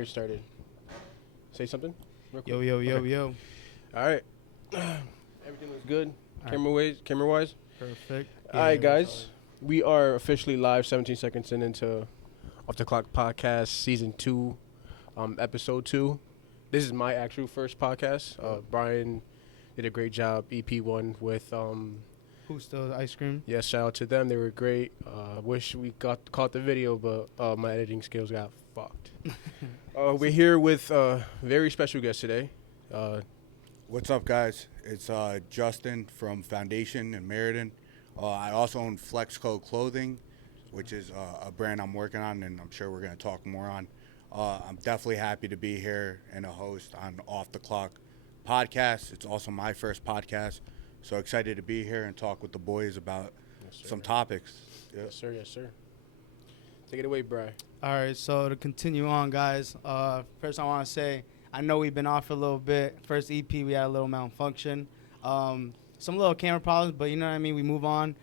already started. Say something? Real quick. Yo. All right. Everything looks good. All right. Camera-wise. Perfect. All right, guys. We are officially live 17 seconds into Off the Clock Podcast Season 2, Episode 2. This is my actual first podcast. Brian did a great job, EP.1, with... Who stole the ice cream? Yes, shout out to them. They were great. Wish we caught the video, but my editing skills got fucked. We're here with a very special guest today. What's up, guys? It's Justin from Foundation in Meriden. I also own Flex Code Clothing, which is a brand I'm working on, and I'm sure we're going to talk more on. I'm definitely happy to be here and a host on Off the Clock podcast. It's also my first podcast. So excited to be here and talk with the boys about some topics. Yeah. Yes, sir. Take it away, Brian. All right, so to continue on, guys, first I want to say, I know we've been off for a little bit. First EP, we had a little malfunction. Some little camera problems, but you know what I mean? We move on.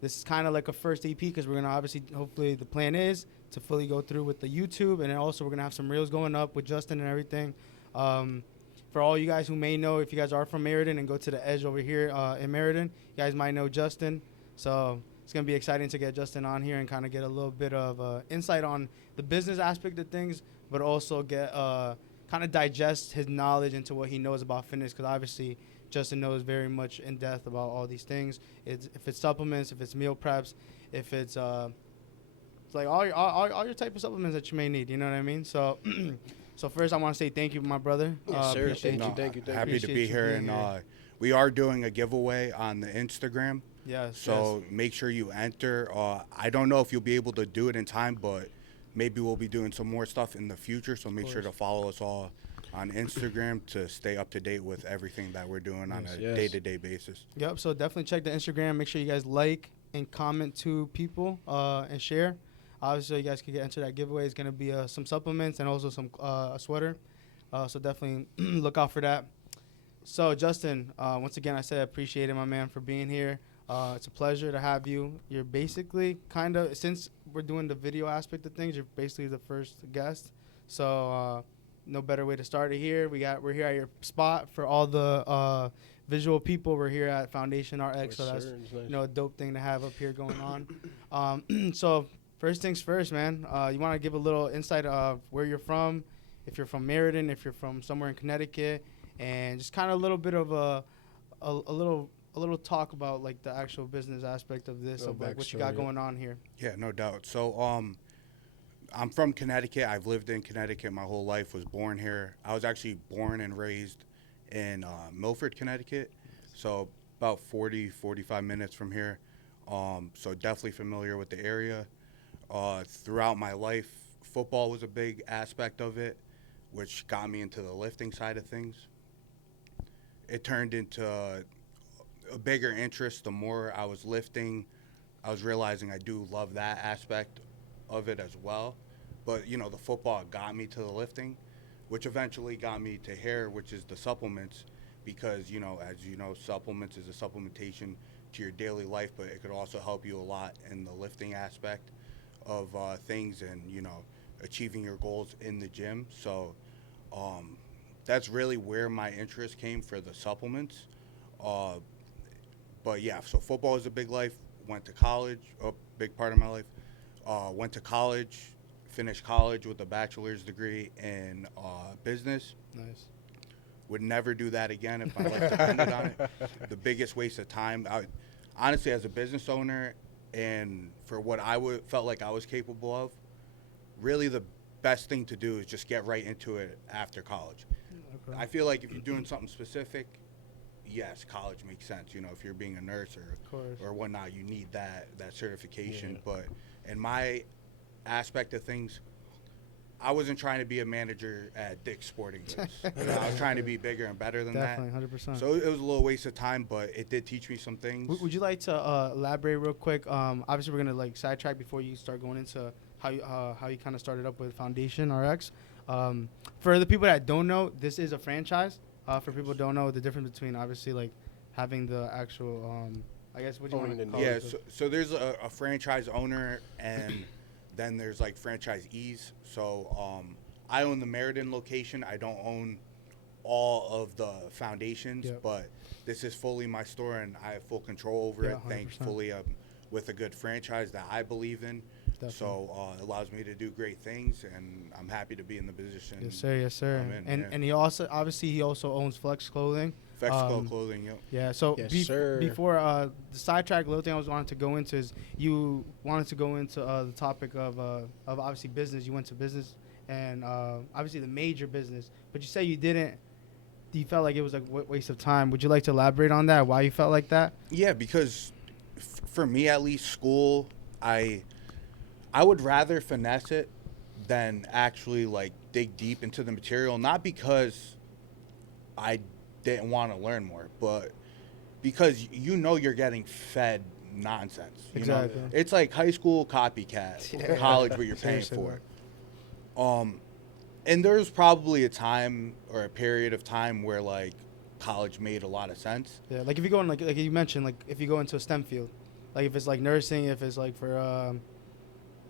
This is kind of like a first EP because we're going to obviously, hopefully the plan is to fully go through with the YouTube. And then also we're going to have some reels going up with Justin and everything. For all you guys who may know, if you guys are from Meriden and go to the edge over here in Meriden, you guys might know Justin. So it's going to be exciting to get Justin on here and kind of get a little bit of insight on the business aspect of things, but also get kind of digest his knowledge into what he knows about fitness, because obviously Justin knows very much in depth about all these things. If it's supplements, if it's meal preps, if it's like all your type of supplements that you may need, you know what I mean? So So first, I want to say thank you, my brother. Yes, sir. Thank you. Happy to be here, and we are doing a giveaway on the Instagram. Yes. So make sure you enter. I don't know if you'll be able to do it in time, but maybe we'll be doing some more stuff in the future. So make sure to follow us all on Instagram to stay up to date with everything that we're doing on a day-to-day basis. Yep. So definitely check the Instagram. Make sure you guys like and comment to people and share. Obviously, you guys can get into that giveaway. It's going to be some supplements and also some a sweater. So definitely look out for that. So, Justin, once again, I said I appreciate it, my man, for being here. It's a pleasure to have you. You're basically kind of, since we're doing the video aspect of things, you're basically the first guest. So no better way to start it here. We're here at your spot for all the visual people. We're here at Foundation RX. So that's nice. A dope thing to have up here going on. So first things first, man. You want to give a little insight of where you're from, if you're from Meriden, if you're from somewhere in Connecticut, and just kind of a little bit of a little talk about like the actual business aspect of this, of like what you got going on here. Yeah, no doubt. So I'm from Connecticut. I've lived in Connecticut my whole life. Was born here. I was actually born and raised in Milford, Connecticut. So about 45 minutes from here. So definitely familiar with the area. Throughout my life, football was a big aspect of it, which got me into the lifting side of things. It turned into a bigger interest. The more I was lifting, I was realizing I do love that aspect of it as well. But, the football got me to the lifting, which eventually got me to hair, which is the supplements, because, as you know, supplements is a supplementation to your daily life, but it could also help you a lot in the lifting aspect of things and, achieving your goals in the gym. So that's really where my interest came for the supplements. But, yeah, so football is a big life. Went to college, a big part of my life. Went to college, finished college with a bachelor's degree in business. Nice. Would never do that again if my life depended on it. The biggest waste of time. Honestly, as a business owner, and for what felt like I was capable of, really the best thing to do is just get right into it after college. Okay. I feel like if you're doing something specific, yes, college makes sense. If you're being a nurse or whatnot, you need that certification. Yeah. But in my aspect of things, I wasn't trying to be a manager at Dick's Sporting Goods. I was trying to be bigger and better than Definitely, that. 100%. So it was a little waste of time, but it did teach me some things. Would you like to elaborate real quick? Obviously, we're going to sidetrack before you start going into how you kind of started up with Foundation RX. For the people that don't know, this is a franchise. For people who don't know the difference between obviously having the actual, I guess, what do you want to call it? Yeah, so there's a franchise owner and then there's franchisees. So I own the Meriden location. I don't own all of the foundations, Yep. but this is fully my store, and I have full control over Yeah, it. 100%. Thankfully, with a good franchise that I believe in. Definitely. So it allows me to do great things, and I'm happy to be in the position. Yes, sir. Yes, sir. I'm in, yeah. And he also owns Flex Clothing. Flexico clothing, yep. Yeah. So Yes, sir. before the sidetrack, little thing I was wanted to go into is you wanted to go into the topic of obviously business. You went to business and obviously the major business, but you say you didn't. You felt like it was a waste of time. Would you like to elaborate on that? Why you felt like that? Yeah, because for me at least, school, I would rather finesse it than actually like dig deep into the material. Not because I didn't want to learn more, but because you're getting fed nonsense. Exactly. Know? It's like high school copycat, college what you're paying Seriously, for. And there's probably a time or a period of time where like college made a lot of sense. Yeah, like if you go in like you mentioned, like if you go into a STEM field, like if it's like nursing, if it's like for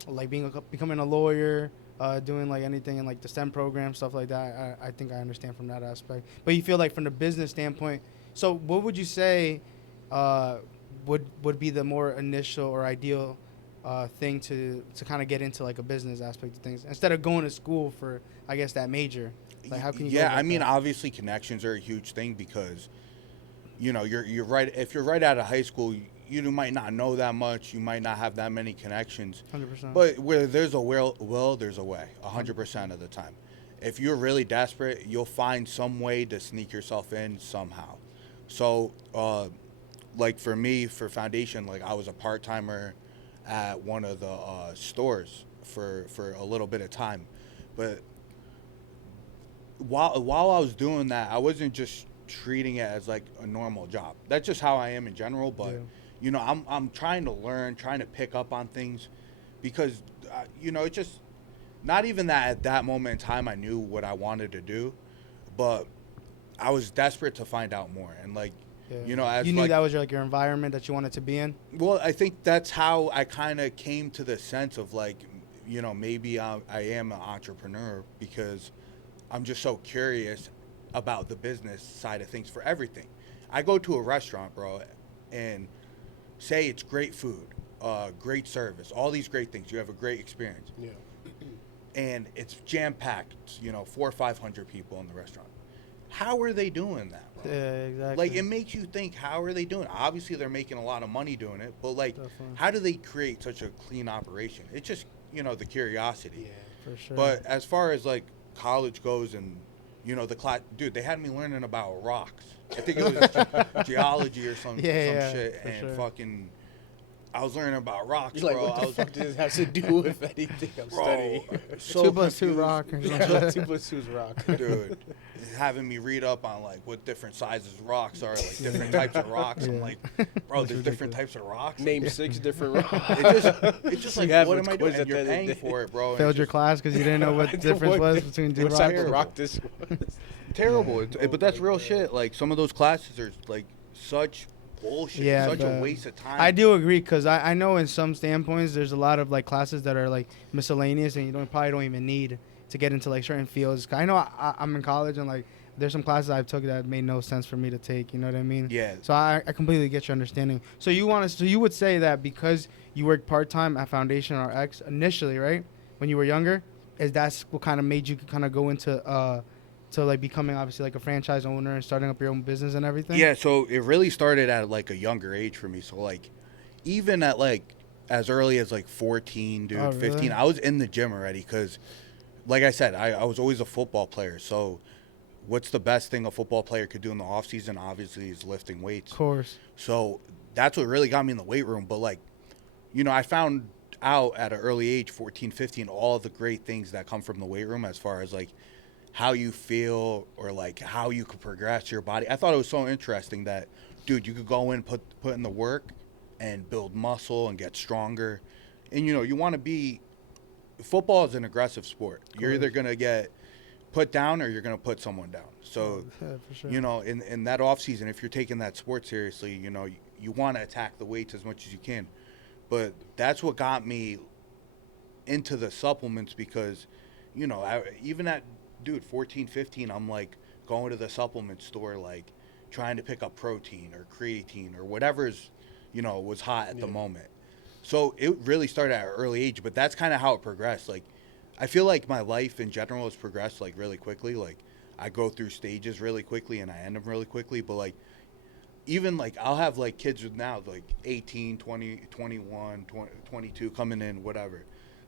like becoming a lawyer, doing like anything in like the STEM program, stuff like that. I think I understand from that aspect. But you feel like from the business standpoint, so what would you say would be the more initial or ideal thing to kind of get into like a business aspect of things instead of going to school for, I guess, that major? Like how can you? Yeah, go I mean, that? obviously connections are a huge thing because, you're right. If you're right out of high school, you might not know that much. You might not have that many connections. 100%. But where there's a will, there's a way. 100% of the time. If you're really desperate, you'll find some way to sneak yourself in somehow. So, like for me, for foundation, like I was a part-timer at one of the stores for a little bit of time, but while I was doing that, I wasn't just treating it as like a normal job. That's just how I am in general. But Yeah. I'm trying to learn, trying to pick up on things, because it's just not even that at that moment in time I knew what I wanted to do, but I was desperate to find out more. And like, Yeah. as you knew like, that was your environment that you wanted to be in. well, I think that's how I kind of came to the sense of like, maybe I am an entrepreneur, because I'm just so curious about the business side of things for everything. I go to a restaurant, bro, and say it's great food, great service, all these great things. You have a great experience. Yeah. And it's jam-packed, 400 or 500 people in the restaurant. How are they doing that, bro? Yeah, exactly. Like, it makes you think, how are they doing it? Obviously, they're making a lot of money doing it, but, like, Definitely. how do they create such a clean operation? It's just, the curiosity. For sure. But as far as, like, college goes and, the class, dude, they had me learning about rocks. I think it was geology or some shit, and sure. fucking, I was learning about rocks, You're like, bro. what the fuck does this have to do with anything I'm studying? So 2 plus 2 confused. rock. Or 2 something. plus 2 is rock. Dude, having me read up on like what different sizes rocks are, like different types of rocks. I'm Yeah. like, bro, That's there's different ridiculous. types of rocks. Name 6 different rocks. It's just You like, have what a am I quiz doing? at And you're the end of paying the day. for it, bro. and Failed it's your just class because you didn't know what the difference was between two what rocks. type of rock this was. terrible. Yeah. But that's real shit. Like some of those classes are like such bullshit. Yeah, Such a the- waste of time. I do agree because I know in some standpoints there's a lot of like classes that are like miscellaneous and you probably don't even need to get into like certain fields. I know I'm in college and like there's some classes I've took that made no sense for me to take. You know what I mean? Yeah. So I completely get your understanding. So you would say that because you worked part time at Foundation RX initially, right? When you were younger, that's what kind of made you kind of go into to like becoming obviously like a franchise owner and starting up your own business and everything? Yeah, so it really started at like a younger age for me. So like even at like as early as like 14, dude, Oh, really? 15, I was in the gym already because like I said, I was always a football player. So what's the best thing a football player could do in the off season? Obviously is lifting weights. Of course. So that's what really got me in the weight room. But like, I found out at an early age, 14, 15, all the great things that come from the weight room as far as like how you feel or like how you could progress your body. I thought it was so interesting that, dude, you could go in, put in the work and build muscle and get stronger. And, you want to be – football is an aggressive sport. You're either going to get put down or you're going to put someone down. So, Yeah, for sure. in that offseason, if you're taking that sport seriously, you want to attack the weights as much as you can. But that's what got me into the supplements because – you know, even at, dude, 14, 15, I'm like going to the supplement store, like trying to pick up protein or creatine or whatever's, you know, was hot at the moment. So it really started at an early age, but that's kind of how it progressed. Like, I feel like my life in general has progressed like really quickly. Like, I go through stages really quickly and I end them really quickly. But like, even like I'll have like kids with now like 18, 20, 21, 20, 22 coming in, whatever.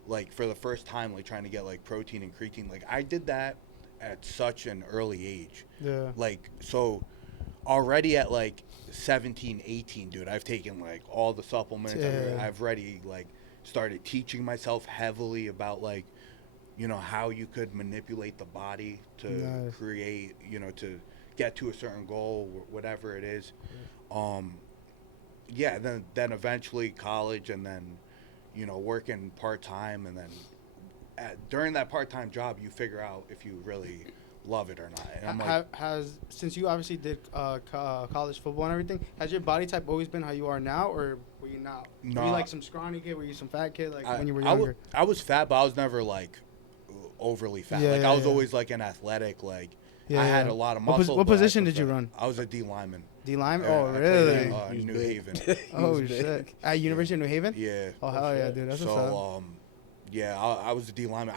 Like for the first time, like trying to get like protein and creatine. Like I did that at such an early age. Yeah. Like, so already at like 17, 18, dude, I've taken like all the supplements. Yeah. I've already like started teaching myself heavily about like, you know, how you could manipulate the body to create, you know, to get to a certain goal, whatever it is. Yeah, then eventually college, and then, you know, working part-time, and then during that part-time job, you figure out if you really love it or not. And I'm like, since you obviously did college football and everything, has your body type always been how you are now, or were you not? No. Were you like some scrawny kid? Were you some fat kid like when you were younger? I was fat, but I was never like overly fat. Yeah, like I was always like an athletic, like I had a lot of muscle. What position did you run? I was a D lineman. D lineman? I Oh, played really? at, New Haven. Oh, shit. At University of New Haven? Yeah. Oh, hell yeah, dude. That's what's up. So, yeah, I was a D lineman.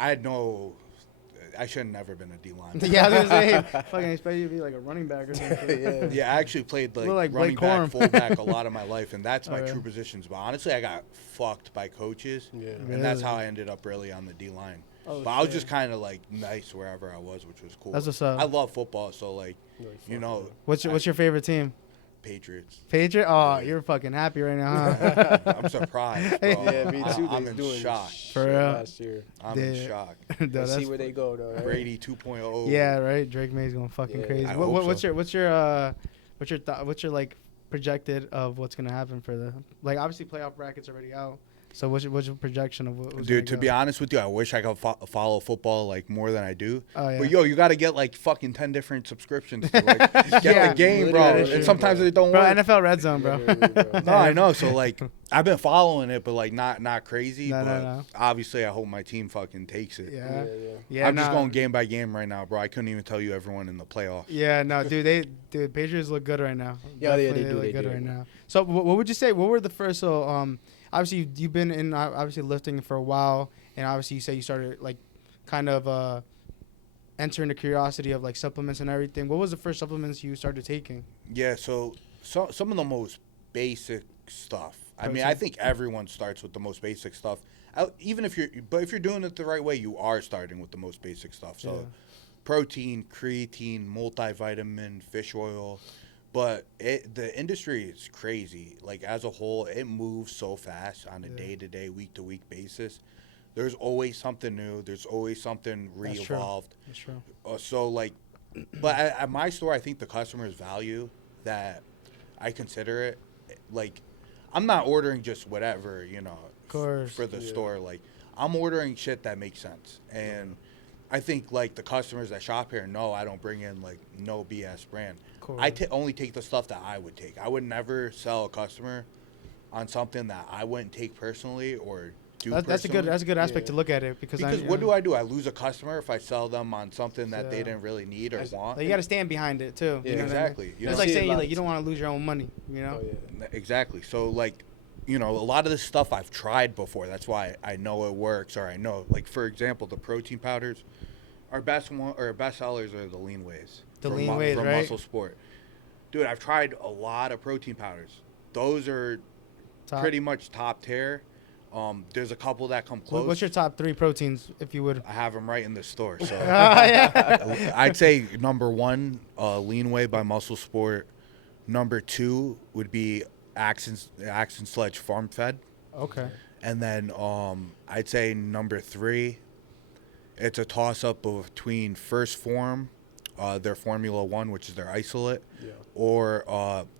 I should have never been a D lineman. Yeah, I was going to say, fucking expect you to be like a running back or something. Yeah, I actually played like running back, fullback a lot of my life, and that's my true positions. But honestly, I got fucked by coaches, and that's how I ended up really on the D line. Oh, but I was just kind of like nice wherever I was, which was cool. That's what's up. I love football, so like, you know. What's your favorite team? Patriots. Patriot? Oh, you're fucking happy right now, huh? I'm surprised, bro. Yeah, me too. I'm in shock. For real? Last year. I'm in shock. Let's see where they go, though. Right? Brady 2.0. Yeah, right. Drake May's going fucking crazy. What's your like projected of what's gonna happen for the like obviously playoff brackets already out. So what's your projection of what's Dude, to be honest with you, I wish I could follow football like more than I do. Oh, yeah. But yo, you got to get like fucking 10 different subscriptions to like get the game, bro. And sometimes it don't work. NFL Red Zone, bro. No, I know. So like, I've been following it, but like not crazy. No. Obviously, I hope my team fucking takes it. Yeah. I'm just going game by game right now, bro. I couldn't even tell you everyone in the playoffs. Yeah, no, dude, Patriots look good right now. Yeah, they look good do. right now. So what would you say? What were the first? So obviously you've been in obviously lifting for a while, and obviously you say you started like kind of entering the curiosity of like supplements and everything. What was the first supplements you started taking? Yeah, so some of the most basic stuff. I mean, I think everyone starts with the most basic stuff. Even if you're doing it the right way, you are starting with the most basic stuff. So protein, creatine, multivitamin, fish oil. But the industry is crazy. Like, as a whole, it moves so fast on a day-to-day, week-to-week basis. There's always something new. There's always something re-evolved. That's true. So, like, but at my store, I think the customers value that I consider it. Like, I'm not ordering just whatever, you know, for the store. Like, I'm ordering shit that makes sense. And I think, like, the customers that shop here know I don't bring in, like, no BS brand. I only take the stuff that I would take. I would never sell a customer on something that I wouldn't take personally or do personally. That's a good aspect to look at it because what do? I lose a customer if I sell them on something that they didn't really need or want. Like, you got to stand behind it too. Yeah, you know exactly. I mean? It's like saying you don't want to lose your own money. You know. Exactly. So like, you know, a lot of this stuff I've tried before. That's why I know it works, or I know, like, for example, the protein powders. Our best sellers are the lean ways. The from lean ways, from right? Muscle Sport. Dude, I've tried a lot of protein powders. Those are pretty much top tier. There's a couple that come close. What's your top 3 proteins, if you would? I have them right in the store. So Yeah. I'd say number 1, Lean Way by Muscle Sport. Number 2 would be Axe and Sledge Farm Fed. Okay. And then I'd say number 3, it's a toss-up between First Form, their Formula 1, which is their isolate, or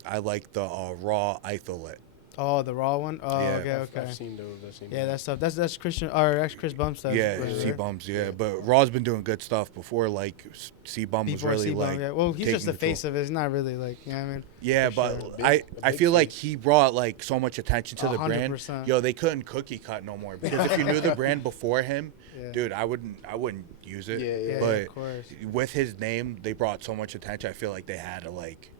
I like the raw isolate. Oh, the raw one? Oh, yeah. okay. I've seen those. Yeah, that stuff. That's Christian, or ex-Chris Bum stuff. Yeah, right? C-Bums, yeah. But Raw's been doing good stuff before, like, C-Bum was really, C-Bum, like, Well, he's just the face of it. It's not really, like, you know what I mean? Yeah, but I feel like he brought, like, so much attention to the brand. 100%. Yo, they couldn't cookie cut no more. Because if you knew the brand before him, dude, I wouldn't use it. Yeah, But of course. with his name, they brought so much attention. I feel like they had to like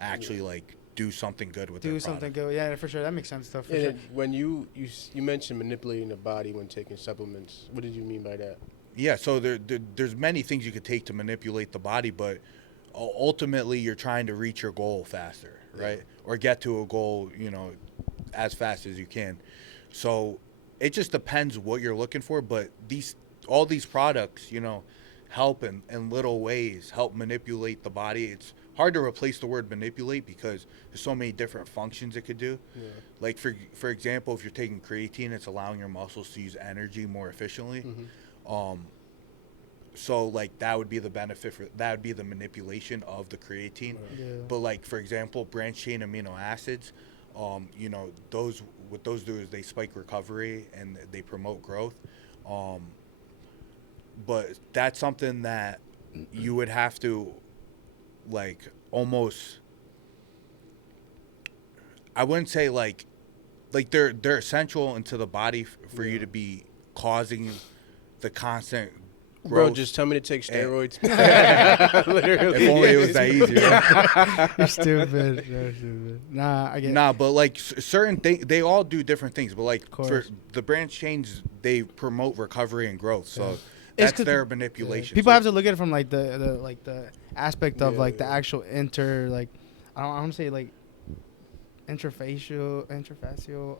actually like do something good with Do their something product. good. Yeah, for sure. That makes sense, though. For And sure. then when you mentioned manipulating the body when taking supplements, what did you mean by that? Yeah, so there's many things you could take to manipulate the body, but ultimately you're trying to reach your goal faster, right? Or get to a goal, as fast as you can. So it just depends what you're looking for, but all these products, help in little ways, help manipulate the body. It's hard to replace the word manipulate because there's so many different functions it could do. Yeah. Like for example, if you're taking creatine, it's allowing your muscles to use energy more efficiently. So like that would be the benefit that would be the manipulation of the creatine. Yeah. But like for example, branched chain amino acids, those do is they spike recovery and they promote growth. But that's something that you would have to like almost, I wouldn't say like they're essential into the body for you to be causing the constant growth. Bro, just tell me to take steroids. Literally. If only it was that easy. Right? You're stupid. You're stupid. Nah, I get. Nah, but like certain things, they all do different things. But like for the branch chains, they promote recovery and growth. So that's their manipulation. People have to look at it from like the aspect of like the actual I don't want to say like interfacial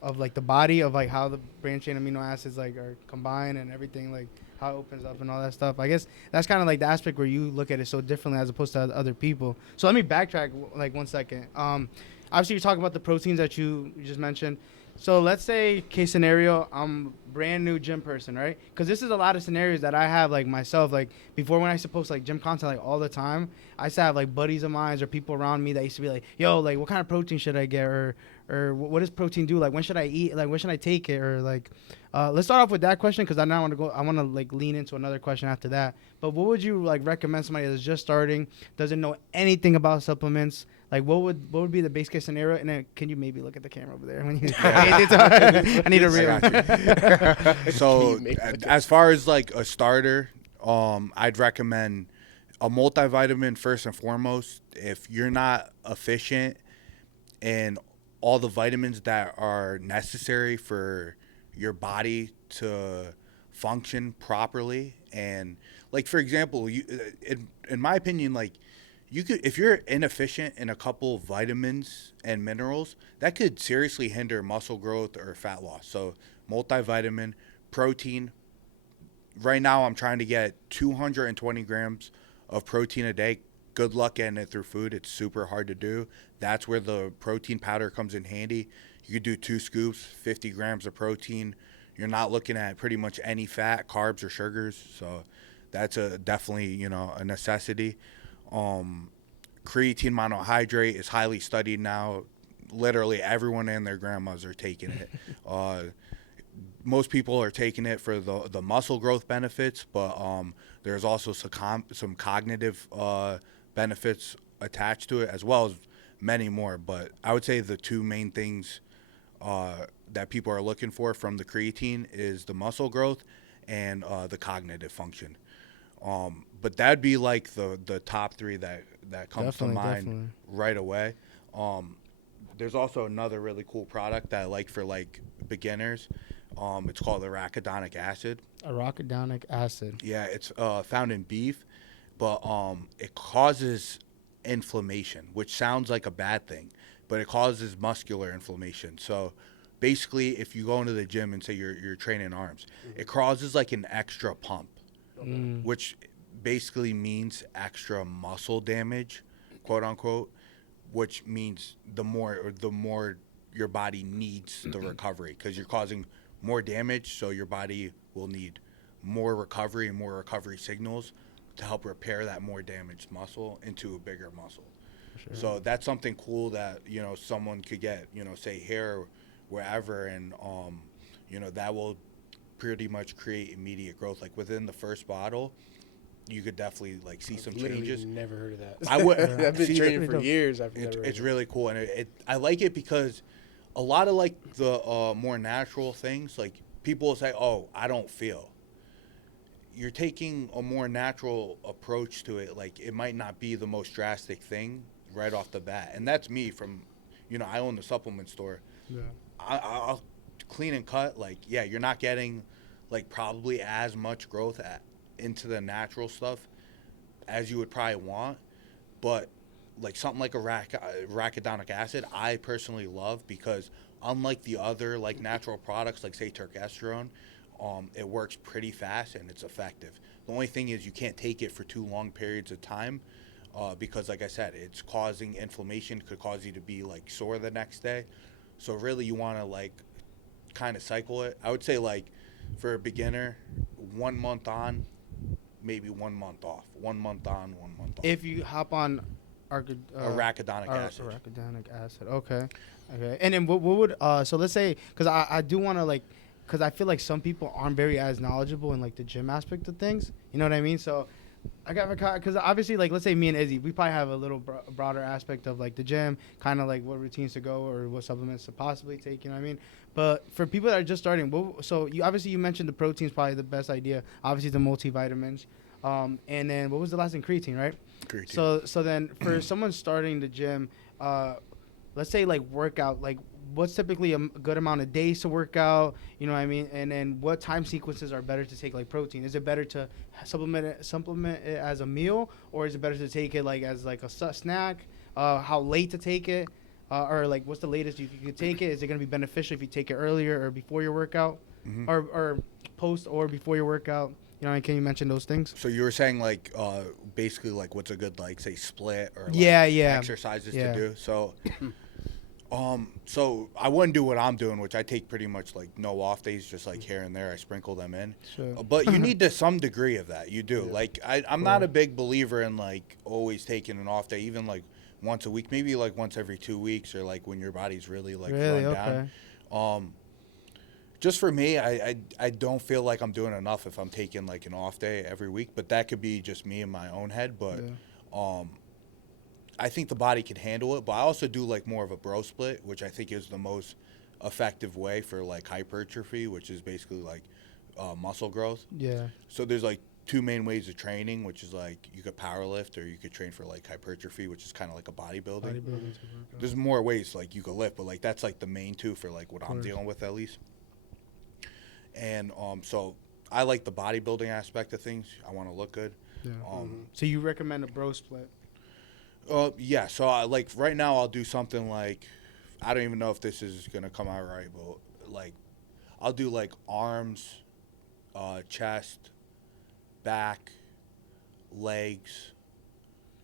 of like the body of like how the branched chain amino acids like are combined and everything, like how it opens up and all that stuff. I guess that's kind of like the aspect where you look at it so differently as opposed to other people. So let me backtrack like 1 second. Obviously you're talking about the proteins that you just mentioned. So let's say case scenario, I'm brand new gym person, right? Because this is a lot of scenarios that I have like myself. Like before when I used to post like gym content like all the time, I used to have like buddies of mine or people around me that used to be like, yo, like what kind of protein should I get? Or what does protein do? Like when should I eat? Like when should I take it? Or like, let's start off with that question because I now want to like lean into another question after that. But what would you like recommend somebody that's just starting, doesn't know anything about supplements? Like what would be the base case scenario? And then can you maybe look at the camera over there when you? I need a real. So as far as like a starter, I'd recommend a multivitamin first and foremost. If you're not efficient in all the vitamins that are necessary for your body to function properly, and like for example, in my opinion, like. You could, if you're inefficient in a couple of vitamins and minerals, that could seriously hinder muscle growth or fat loss. So multivitamin, protein. Right now I'm trying to get 220 grams of protein a day. Good luck getting it through food. It's super hard to do. That's where the protein powder comes in handy. You could do 2 scoops, 50 grams of protein. You're not looking at pretty much any fat, carbs, or sugars. So that's definitely, a necessity. Creatine monohydrate is highly studied now. Literally everyone and their grandmas are taking it. Most people are taking it for the muscle growth benefits, but there's also some cognitive benefits attached to it, as well as many more. But I would say the two main things that people are looking for from the creatine is the muscle growth and the cognitive function. But that'd be like the top 3 that comes to mind right away. There's also another really cool product that I like for like beginners. It's called arachidonic acid. Arachidonic acid. Yeah, it's found in beef, but it causes inflammation, which sounds like a bad thing, but it causes muscular inflammation. So basically, if you go into the gym and say you're training arms, it causes like an extra pump. Which basically means extra muscle damage, quote unquote, which means the more your body needs the recovery because you're causing more damage, so your body will need more recovery and more recovery signals to help repair that more damaged muscle into a bigger muscle. Sure. So that's something cool that someone could get, say here, wherever, and that will pretty much create immediate growth. Like within the first bottle, you could definitely like see some changes. Never heard of that. I would. I've been training for years. It's really cool, and I like it because a lot of like the more natural things, like people will say, "Oh, I don't feel," you're taking a more natural approach to it. Like, it might not be the most drastic thing right off the bat. And that's me from, I own the supplement store. Yeah. I'll clean and cut. Like, yeah, you're not getting, like, probably as much growth into the natural stuff as you would probably want. But, like, something like arachidonic acid, I personally love because unlike the other, like, natural products, like, say, terkesterone, it works pretty fast and it's effective. The only thing is you can't take it for too long periods of time because, like I said, it's causing inflammation, could cause you to be, like, sore the next day. So really you want to, like, kind of cycle it. I would say, like, for a beginner, 1 month on, maybe 1 month off. 1 month on, 1 month off. If you hop on arachidonic acid. Arachidonic acid. Okay. And then what would so let's say, because I do want to, like, because I feel like some people aren't very as knowledgeable in, like, the gym aspect of things. You know what I mean? So I got, because obviously, like, let's say me and Izzy, we probably have a little broader aspect of, like, the gym, kind of like what routines to go or what supplements to possibly take. You know what I mean? But for people that are just starting, so you mentioned the protein's probably the best idea. Obviously the multivitamins, and then what was the last thing? Creatine, right? Creatine. So then for someone starting the gym, let's say, like, workout, like, what's typically a good amount of days to work out, you know what I mean? And then what time sequences are better to take, like, protein? Is it better to supplement it as a meal, or is it better to take it, like, as, like, a snack? How late to take it? Or, like, what's the latest you could take it? Is it going to be beneficial if you take it earlier or before your workout? Mm-hmm. Or post or before your workout? You know, can you mention those things? So you were saying, like, basically, like, what's a good, like, say, split or, like, yeah exercises to do? So so I wouldn't do what I'm doing, which I take pretty much, like, no off days, just, like, here and there. I sprinkle them in. Sure. But you need to some degree of that. You do. Yeah. Like, I'm not a big believer in, like, always taking an off day, even, like, once a week, maybe, like, once every 2 weeks, or, like, when your body's really, like, run down. Just for me, I don't feel like I'm doing enough if I'm taking, like, an off day every week. But that could be just me in my own head. But I think the body can handle it. But I also do, like, more of a bro split, which I think is the most effective way for, like, hypertrophy, which is basically, like, muscle growth. Yeah. So there's, like, 2 main ways of training, which is, like, you could power lift or you could train for, like, hypertrophy, which is kind of like a bodybuilding. There's more ways, like, you could lift, but, like, that's, like, the main 2 for, like, what I'm dealing with, at least. And so I like the bodybuilding aspect of things. I want to look good. Yeah. So you recommend a bro split? Yeah. So like, right now I'll do something like, I don't even know if this is gonna come out right, but, like, I'll do, like, arms, chest, back, legs,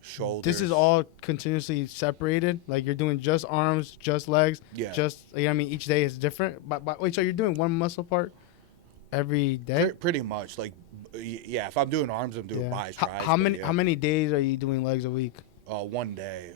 shoulders. This is all continuously separated? Like, you're doing just arms, just legs? Yeah. Just, you know what I mean? Each day is different? But wait, so you're doing one muscle part every day? Pretty much. Like, yeah, if I'm doing arms, I'm doing buys, tries. How many days are you doing legs a week? 1 day.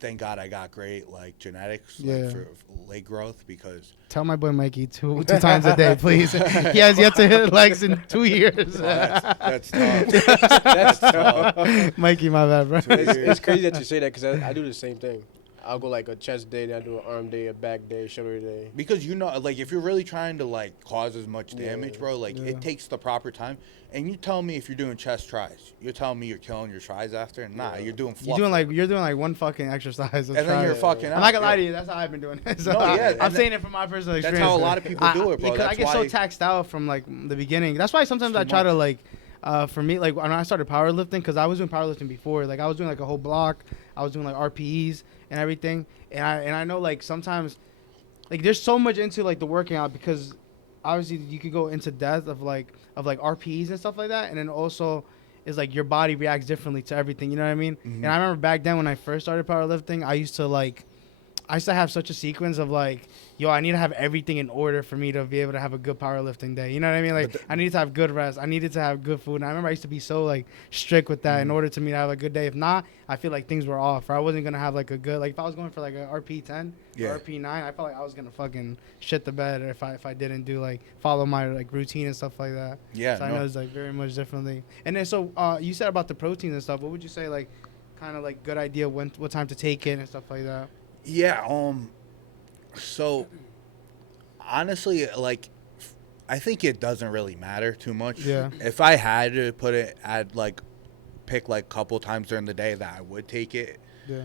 Thank God I got great, like, genetics, like, for leg growth, because... Tell my boy Mikey two times a day, please. He has yet to hit legs in 2 years. That's tough. That's tough. Mikey, my bad, bro. It's crazy that you say that, because I do the same thing. I'll go, like, a chest day, then I do an arm day, a back day, shoulder day. Because, like, if you're really trying to, like, cause as much damage, bro, like, it takes the proper time. And you tell me if you're doing chest tries. You're telling me you're killing your tries after? Nah, you're doing fluff. You're doing like one fucking exercise. And then you're fucking out. I'm not gonna lie to you. That's how I've been doing it. So no, yeah. I'm saying it from my personal experience. That's how a lot of people do it, bro. Because I get so taxed out from, like, the beginning. That's why sometimes I try to, like, for me, like, when I started powerlifting, because I was doing powerlifting before. Like, I was doing, like, a whole block. I was doing, like, RPEs and everything. And I know, like, sometimes, like, there's so much into, like, the working out, because obviously you could go into depth of RPEs and stuff like that, and then also is, like, your body reacts differently to everything, you know what I mean? Mm-hmm. And I remember back then when I first started powerlifting, I used to have such a sequence of, like, yo, I need to have everything in order for me to be able to have a good powerlifting day. You know what I mean? Like, I needed to have good rest. I needed to have good food. And I remember I used to be so, like, strict with that in order to me to have a good day. If not, I feel like things were off. Or I wasn't going to have, like, a good, like, if I was going for, like, a RP10 or RP9, I felt like I was going to fucking shit the bed if I didn't do, like, follow my, like, routine and stuff like that. Yeah. So I know it's, like, very much differently. And then, so you said about the proteins and stuff. What would you say, like, kind of, like, good idea what time to take it and stuff like that? Yeah, so honestly, like, I think it doesn't really matter too much. Yeah. If I had to put it at like pick like couple times during the day that I would take it. Yeah.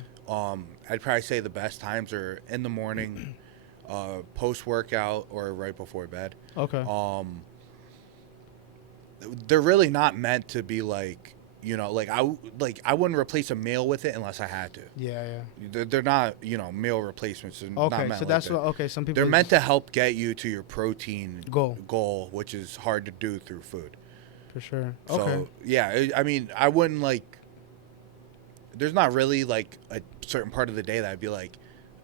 I'd probably say the best times are in the morning, post workout, or right before bed. Okay. They're really not meant to be like, you know, like I wouldn't replace a meal with it unless I had to. Yeah. They're not, you know, meal replacements. They're not Okay, meant so like that's that. what. Okay, some people. They're meant to help get you to your protein Goal. which is hard to do through food. For sure. So, Okay. yeah, I mean, I wouldn't like. There's not really like a certain part of the day that I'd be like,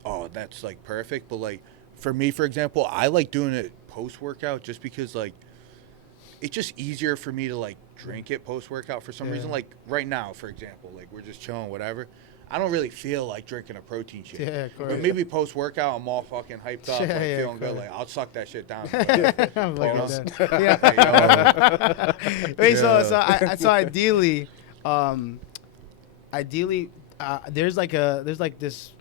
oh, that's like perfect. But like for me, for example, I like doing it post workout just because like it's just easier for me to like drink it post workout for some reason. Like right now, for example, like we're just chilling, whatever. I don't really feel like drinking a protein shake. Yeah, of course. But maybe post workout, I'm all fucking hyped up, like, feeling good. Like I'll suck that shit down. I'm like Pause. that. Yeah. Wait, so ideally, there's like this,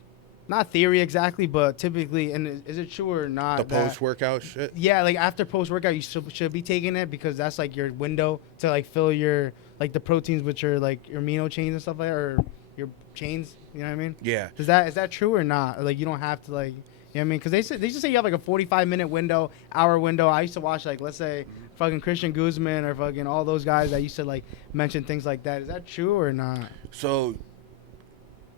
not theory exactly, but typically, and is it true or not? The post workout shit. Yeah, like after post workout, you should be taking it because that's like your window to like fill your like the proteins with your like your amino chains and stuff like that, or your chains. You know what I mean? Yeah. Is that true or not? Like you don't have to like. You know what I mean? Because they just say you have like a 45-minute window, hour window. I used to watch like, let's say, fucking Christian Guzman or fucking all those guys that used to like mention things like that. Is that true or not? So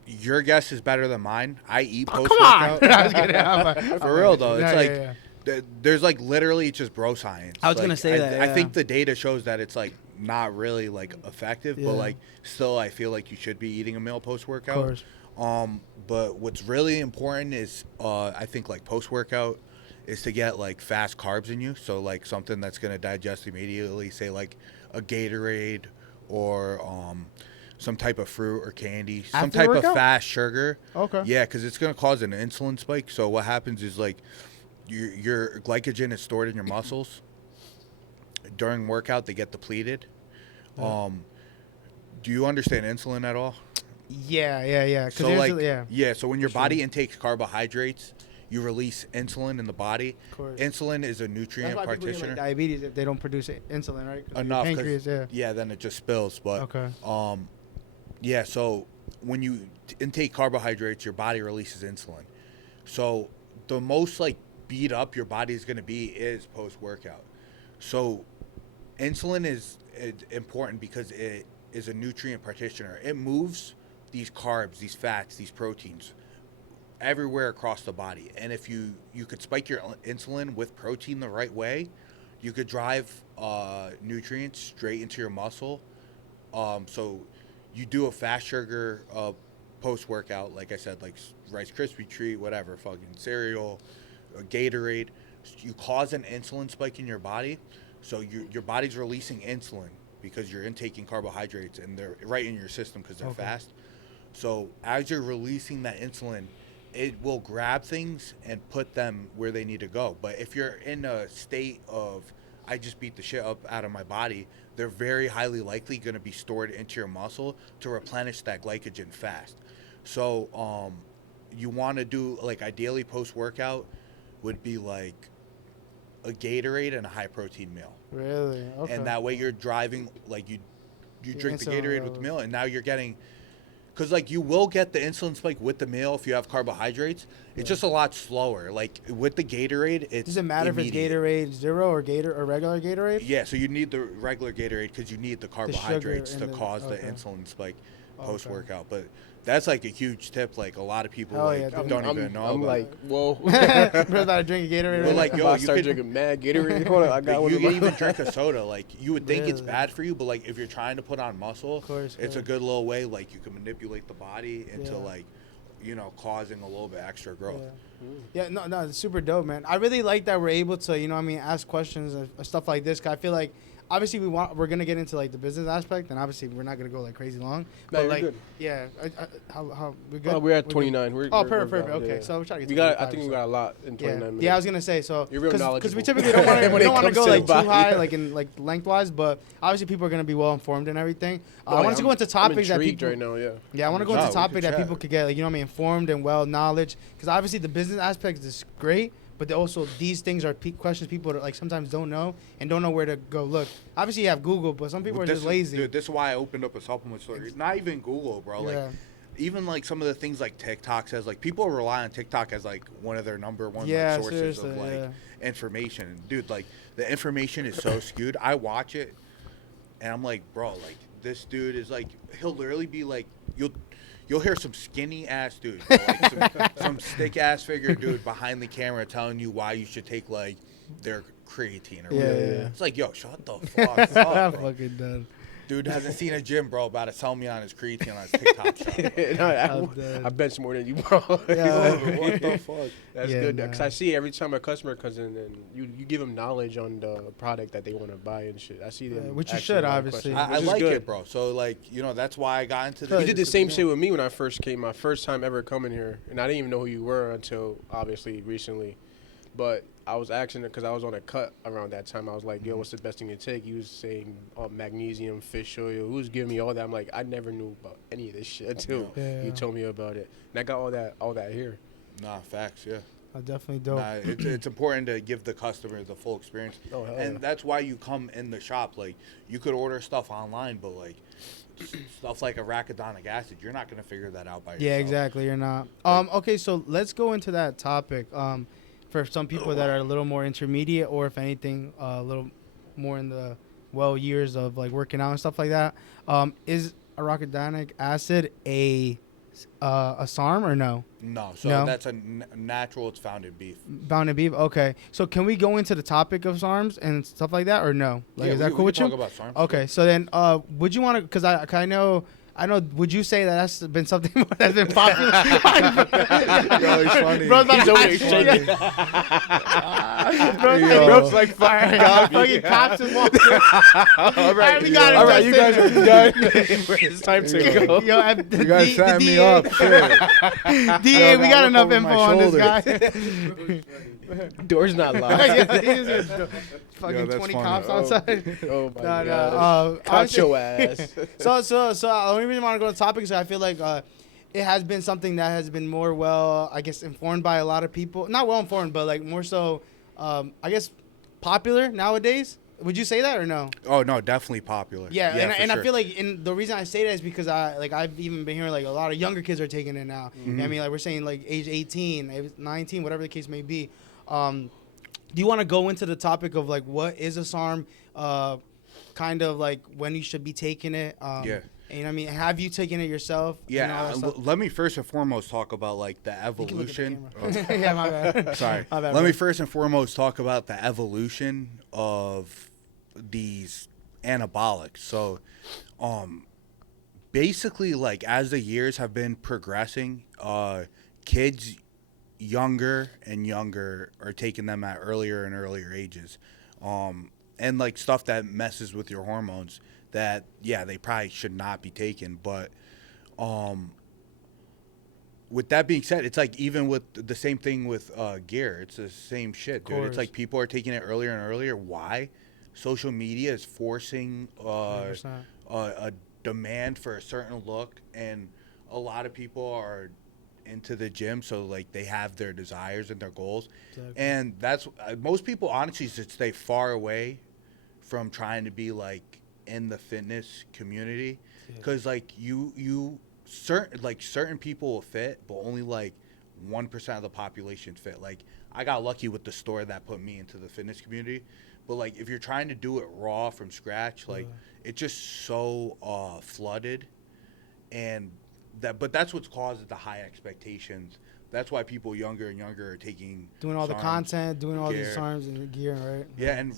your guess is better than mine. I eat post Come on! workout. I was kidding. For real though, it's Yeah, like yeah. there's like literally just bro science. I was Like, gonna say that, I yeah. think the data shows that it's like not really like effective, Yeah. but like still I feel like you should be eating a meal post workout. Of course. But what's really important is I think like post workout is to get like fast carbs in you. So like something that's gonna digest immediately, say like a Gatorade or some type of fruit or candy, some After type workout? of fast sugar. Okay. Yeah, because it's gonna cause an insulin spike. So what happens is like your glycogen is stored in your muscles. During workout, they get depleted. Do you understand insulin at all? Yeah. So like yeah. so when your body intakes carbohydrates, you release insulin in the body. Of course. Insulin is a nutrient That's why people get partitioner. like diabetes if they don't produce insulin, right? 'Cause your Enough, 'cause- pancreas, yeah. then it just spills. But Okay. yeah. So when you intake carbohydrates, your body releases insulin. So the most like beat up your body is going to be is post workout. So insulin is important because it is a nutrient partitioner. It moves these carbs, these fats, these proteins everywhere across the body. And if you could spike your insulin with protein the right way, you could drive nutrients straight into your muscle. So you do a fast sugar post workout, like I said, like Rice Krispie treat, whatever, fucking cereal, Gatorade. You cause an insulin spike in your body, so your body's releasing insulin because you're intaking carbohydrates and they're right in your system because they're fast. So as you're releasing that insulin, it will grab things and put them where they need to go. But if you're in a state of, I just beat the shit up out of my body, they're very highly likely going to be stored into your muscle to replenish that glycogen fast. So you want to do, like, ideally post-workout would be like a Gatorade and a high-protein meal. Really? Okay. And that way you're driving, like, you drink the insulin Gatorade with the meal, and now you're getting, because like you will get the insulin spike with the meal if you have carbohydrates. It's just a lot slower. Like with the Gatorade, it's Does it matter if it's Gatorade Zero or regular Gatorade? Yeah, so you need the regular Gatorade because you need the carbohydrates and to the- cause the okay. insulin spike Okay. post workout. But that's like a huge tip. Like a lot of people Hell like yeah, dude. don't even know. I'm about. like, whoa. Bro's about to drink a Gatorade. But right like, now. yo, I you start could- drinking mad Gatorade. Hold on, I got one. You of can my- even drink a soda. Like you would think it's Really? bad for you, but like if you're trying to put on muscle, course, it's yeah. a good little way. Like you can manipulate the body into Yeah. like, causing a little bit extra growth. Yeah, no, it's super dope, man. I really like that we're able to, ask questions and stuff like this. 'Cause I feel like, obviously, we're gonna get into like the business aspect, and obviously we're not gonna go like crazy long. No, But you're like, good. yeah, how we good? Oh, we're at good? 29. We're Perfect. good. Okay, Yeah. so we're trying to get. We to got. I 25, think we so- got a lot in 29 minutes. Yeah, I was gonna say so. You're real Because knowledgeable. we typically don't want When to it comes go to like the too body. high, like in like lengthwise. But obviously, people are gonna be well informed and everything. I want to go into topics that I'm intrigued people. right now. Yeah. Yeah, I want to go No, into we topic could that chat. people could get, like, informed and well knowledge. Because obviously the business aspect is great, but also these things are questions people that, like, sometimes don't know and don't know where to go look. Obviously, you have Google, but some people are just lazy. Dude, this is why I opened up a supplement store. Not even Google, bro. Yeah. Like, even like some of the things like TikTok says, like people rely on TikTok as like one of their number one like, sources of like information. Dude, like the information is so skewed. I watch it and I'm like, bro, like this dude is like, he'll literally be like, you'll hear some skinny ass dude, bro, like some stick ass figure dude behind the camera telling you why you should take like their creatine or whatever. It's like, yo, shut the fuck up, bro. I'm fucking done. Dude hasn't seen a gym, bro, about to sell me on his creatine on his TikTok shop. I bench more than you, bro. What the fuck? That's good. Because I see every time a customer comes in and you give them knowledge on the product that they want to buy and shit. I see them. Which you should, obviously. I like it, bro. So, like, you know, that's why I got into this. You did the same shit with me when I first came, my first time ever coming here. And I didn't even know who you were until, obviously, recently. But I was asking it because I was on a cut around that time. I was like, yo, what's the best thing to take? He was saying magnesium, fish oil. He was giving me all that. I'm like, I never knew about any of this shit until you told me about it. And I got all that here. Nah, facts, yeah. Definitely dope. Nah, it's important to give the customer the full experience. And that's why you come in the shop. Like, you could order stuff online, but, like, stuff like arachidonic acid, you're not going to figure that out by yourself. Yeah, exactly. You're not. Okay, so let's go into that topic. For some people that are a little more intermediate, or if anything, a little more in the years of like working out and stuff like that, is arachidonic acid a SARM or no? No, so that's a natural. It's found in beef. Found in beef. Okay, so can we go into the topic of SARMs and stuff like that, or no? Like, is that cool with you? Talk about SARMs. Okay, so then, would you want to? Because I know. Would you say that that's been something that's been popular? Yo, he's funny. Bro's He's always shaking. Bro's like fucking fucking cops just walked in. All right, we got it. All right, you guys are done. It's time to go. Yo, you guys set me up. DA, we got enough info on this guy. Door's not locked. Fucking 20 cops outside. Oh my god. Caught your ass. So the only reason I want to go to the topic is I feel like it has been something that has been more I guess, informed by a lot of people. Not well informed, but like more so, I guess, popular nowadays. Would you say that or no? Oh no, definitely popular. Yeah, and sure. I feel like the reason I say that is because I've even been hearing like a lot of younger kids are taking it now. Mm-hmm. I mean, like we're saying like age 18, 19, whatever the case may be. Do you want to go into the topic of like what is a SARM, kind of like when you should be taking it? Yeah. And, you know what I mean? Have you taken it yourself? Yeah. Let me first and foremost talk about like the evolution. Yeah, my bad. Sorry. My bad, let me first and foremost talk about the evolution of these anabolics. So, basically, like as the years have been progressing, kids younger and younger are taking them at earlier and earlier ages, and like stuff that messes with your hormones that they probably should not be taken. But with that being said, it's like even with the same thing with gear, it's the same shit, dude. It's like people are taking it earlier and earlier. Why? Social media is forcing a demand for a certain look, and a lot of people are into the gym, so like they have their desires and their goals. Exactly. And that's most people honestly should stay far away from trying to be like in the fitness community, because like certain people will fit, but only like 1% of the population fit. Like I got lucky with the store that put me into the fitness community, but like if you're trying to do it raw from scratch, like it's just so flooded, and but that's what's caused the high expectations. That's why people younger and younger are doing all SARMs, the content, doing all these SARMs and gear, right? Yeah, and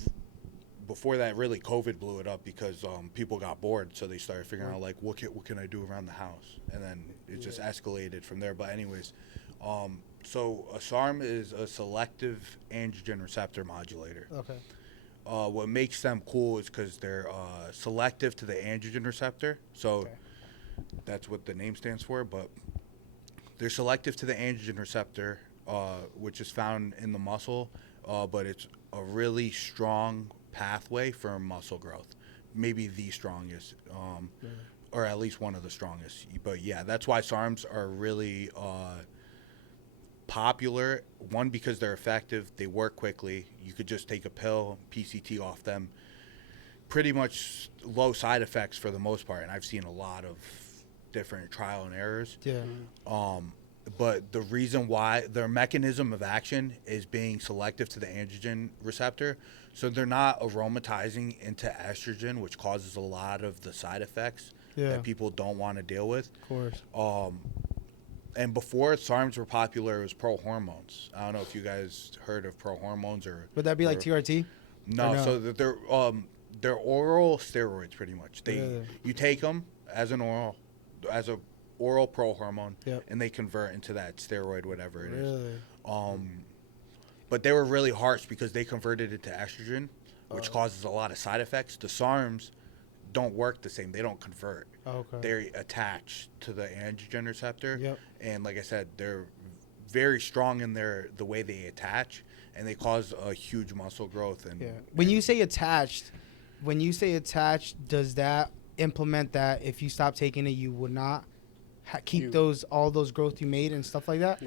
before that, really, COVID blew it up because people got bored, so they started figuring out like what can I do around the house, and then it just escalated from there. But anyways, so a SARM is a selective androgen receptor modulator. Okay. What makes them cool is because they're selective to the androgen receptor. So. Okay. That's what the name stands for, but they're selective to the androgen receptor, which is found in the muscle, but it's a really strong pathway for muscle growth, maybe the strongest, or at least one of the strongest. But yeah, that's why SARMs are really popular, one, because they're effective, they work quickly. You could just take a pill, PCT off them. Pretty much low side effects for the most part, and I've seen a lot of different trial and errors. Yeah. But the reason why their mechanism of action is being selective to the androgen receptor, so they're not aromatizing into estrogen, which causes a lot of the side effects that people don't want to deal with. Of course. And before SARMs were popular, it was pro-hormones. I don't know if you guys heard of pro-hormones or. Would that be like TRT? No, so that they're oral steroids pretty much. You take them as an oral pro-hormone, and they convert into that steroid, whatever it is. But they were really harsh because they converted it to estrogen, which causes a lot of side effects. The SARMs don't work the same. They don't convert. They're attached to the androgen receptor, and like I said, they're very strong in the way they attach, and they cause a huge muscle growth. And when you say attached, does that implement that if you stop taking it, you would not keep all those growth you made and stuff like that,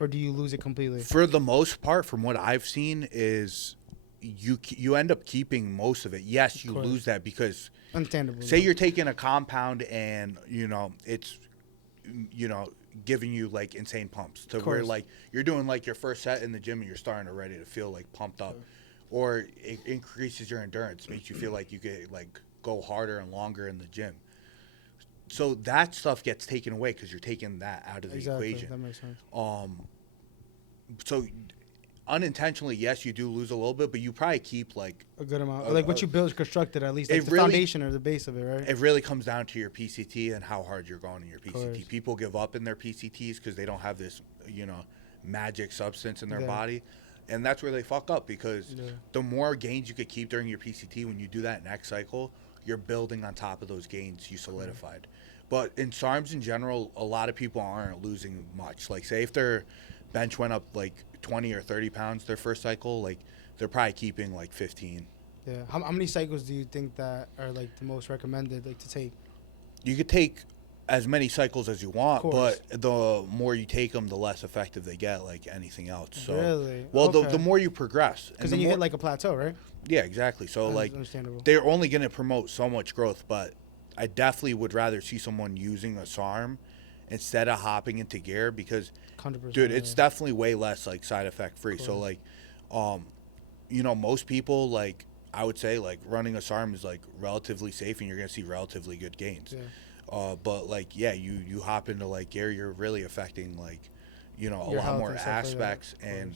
or do you lose it completely? For the most part, from what I've seen, is you end up keeping most of it. Yes, you lose that because understandable. Say you're taking a compound and it's giving you like insane pumps to where like you're doing like your first set in the gym and you're starting already to feel like pumped up, or it increases your endurance, makes you feel like you could like go harder and longer in the gym. So that stuff gets taken away because you're taking that out of the equation. That makes sense. So unintentionally, yes, you do lose a little bit, but you probably keep like a good amount, like what you built, constructed at least, like the foundation or the base of it, right? It really comes down to your PCT and how hard you're going in your PCT. People give up in their PCTs because they don't have this, magic substance in their body, and that's where they fuck up because the more gains you could keep during your PCT, when you do that next cycle, you're building on top of those gains you solidified. But in SARMs in general, a lot of people aren't losing much. Like, say if their bench went up like 20 or 30 pounds their first cycle, like they're probably keeping like 15. Yeah. How many cycles do you think that are like the most recommended, like to take? You could take as many cycles as you want, but the more you take them, the less effective they get, like anything else. So, really? Well, the more you progress, because then you hit like a plateau, right? Yeah, exactly. So That's like understandable. they're only going to promote so much growth, but I definitely would rather see someone using a SARM instead of hopping into gear because, 100%, dude, it's definitely way less like side effect free. So like, most people, like I would say, like running a SARM is like relatively safe and you're going to see relatively good gains. But like, you hop into like gear, you're really affecting like, a lot more aspects, and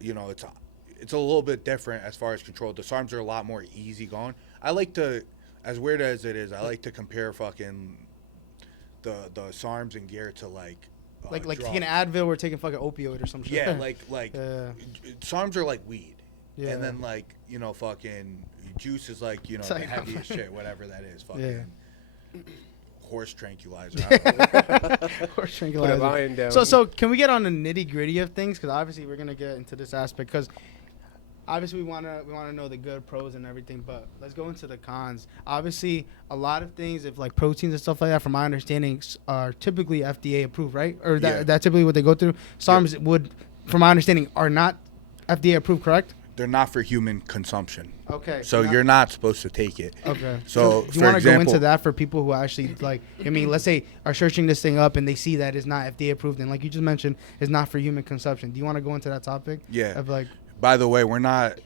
it's a little bit different as far as control. The SARMs are a lot more easy going. I like to, as weird as it is, I like to compare fucking the SARMs and gear to like taking Advil or taking fucking opioid or some shit. Yeah, like SARMs are like weed. Yeah. And then like, fucking juice is like, the heaviest shit, whatever that is. Fucking horse tranquilizer. Horse tranquilizer. So can we get on the nitty gritty of things? Because obviously we're gonna get into this aspect. Because obviously we wanna know the good pros and everything. But let's go into the cons. Obviously, a lot of things, if like proteins and stuff like that, from my understanding, are typically FDA approved, right? Or that's typically what they go through. SARMs would, from my understanding, are not FDA approved, correct? They're not for human consumption. Okay. So you're not supposed to take it. Okay. So do you want to go into that for people who actually let's say are searching this thing up and they see that it's not FDA approved and like you just mentioned, it's not for human consumption. Do you want to go into that topic? Yeah. Of like, by the way, we're not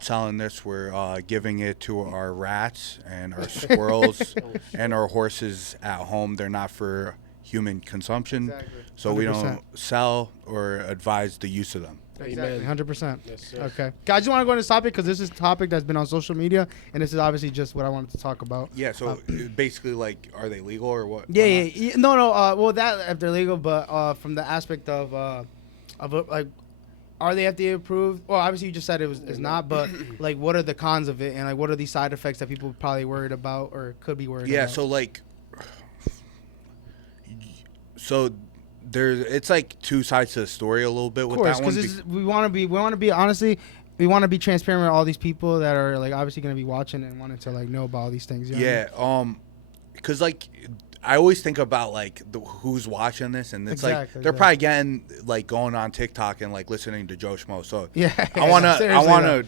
selling this. We're giving it to our rats and our squirrels and our horses at home. They're not for human consumption. Exactly. So 100%. We don't sell or advise the use of them. Exactly, 100%. Yes, okay. I just want to go into this topic because this is a topic that's been on social media, and this is obviously just what I wanted to talk about. Yeah, so basically, like, are they legal or what? Yeah. No. Well, that if they're legal, but from the aspect of like, are they FDA approved? Well, obviously you just said it's not, but like, what are the cons of it, and like, what are these side effects that people probably worried about or could be worried about? Yeah. It's like two sides to the story a little bit with that one. Because we want to be honestly, we want to be transparent with all these people that are like obviously going to be watching and wanting to like know about all these things. You know what I mean? Because like I always think about like who's watching this, and it's like they're probably getting like going on TikTok and like listening to Joe Schmo. So I wanna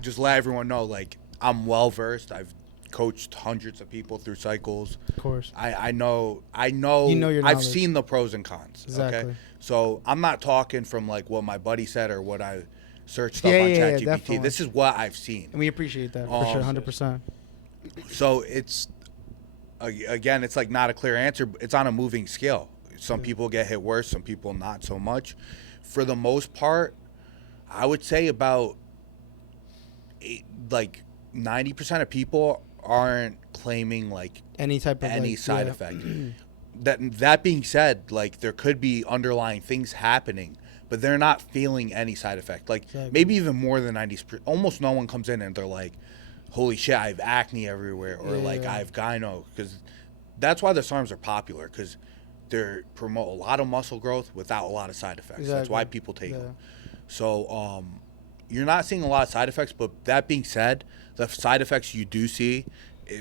just let everyone know, like, I'm well versed. I've coached hundreds of people through cycles. Of course. I know I've seen the pros and cons. Exactly. Okay. So I'm not talking from like what my buddy said or what I searched up on ChatGPT. This is what I've seen. And we appreciate that for sure, 100%. So it's again, it's like not a clear answer. It's on a moving scale. Some people get hit worse, some people not so much. For the most part, I would say about 90% of people aren't claiming like any type of side effect. That being said, like there could be underlying things happening, but they're not feeling any side effect. Like maybe even more than 90%. Almost no one comes in and they're like, holy shit, I have acne everywhere, or I have gyno, because that's why the SARMs are popular, because they promote a lot of muscle growth without a lot of side effects. That's why people take them. So you're not seeing a lot of side effects, but that being said, the side effects you do see,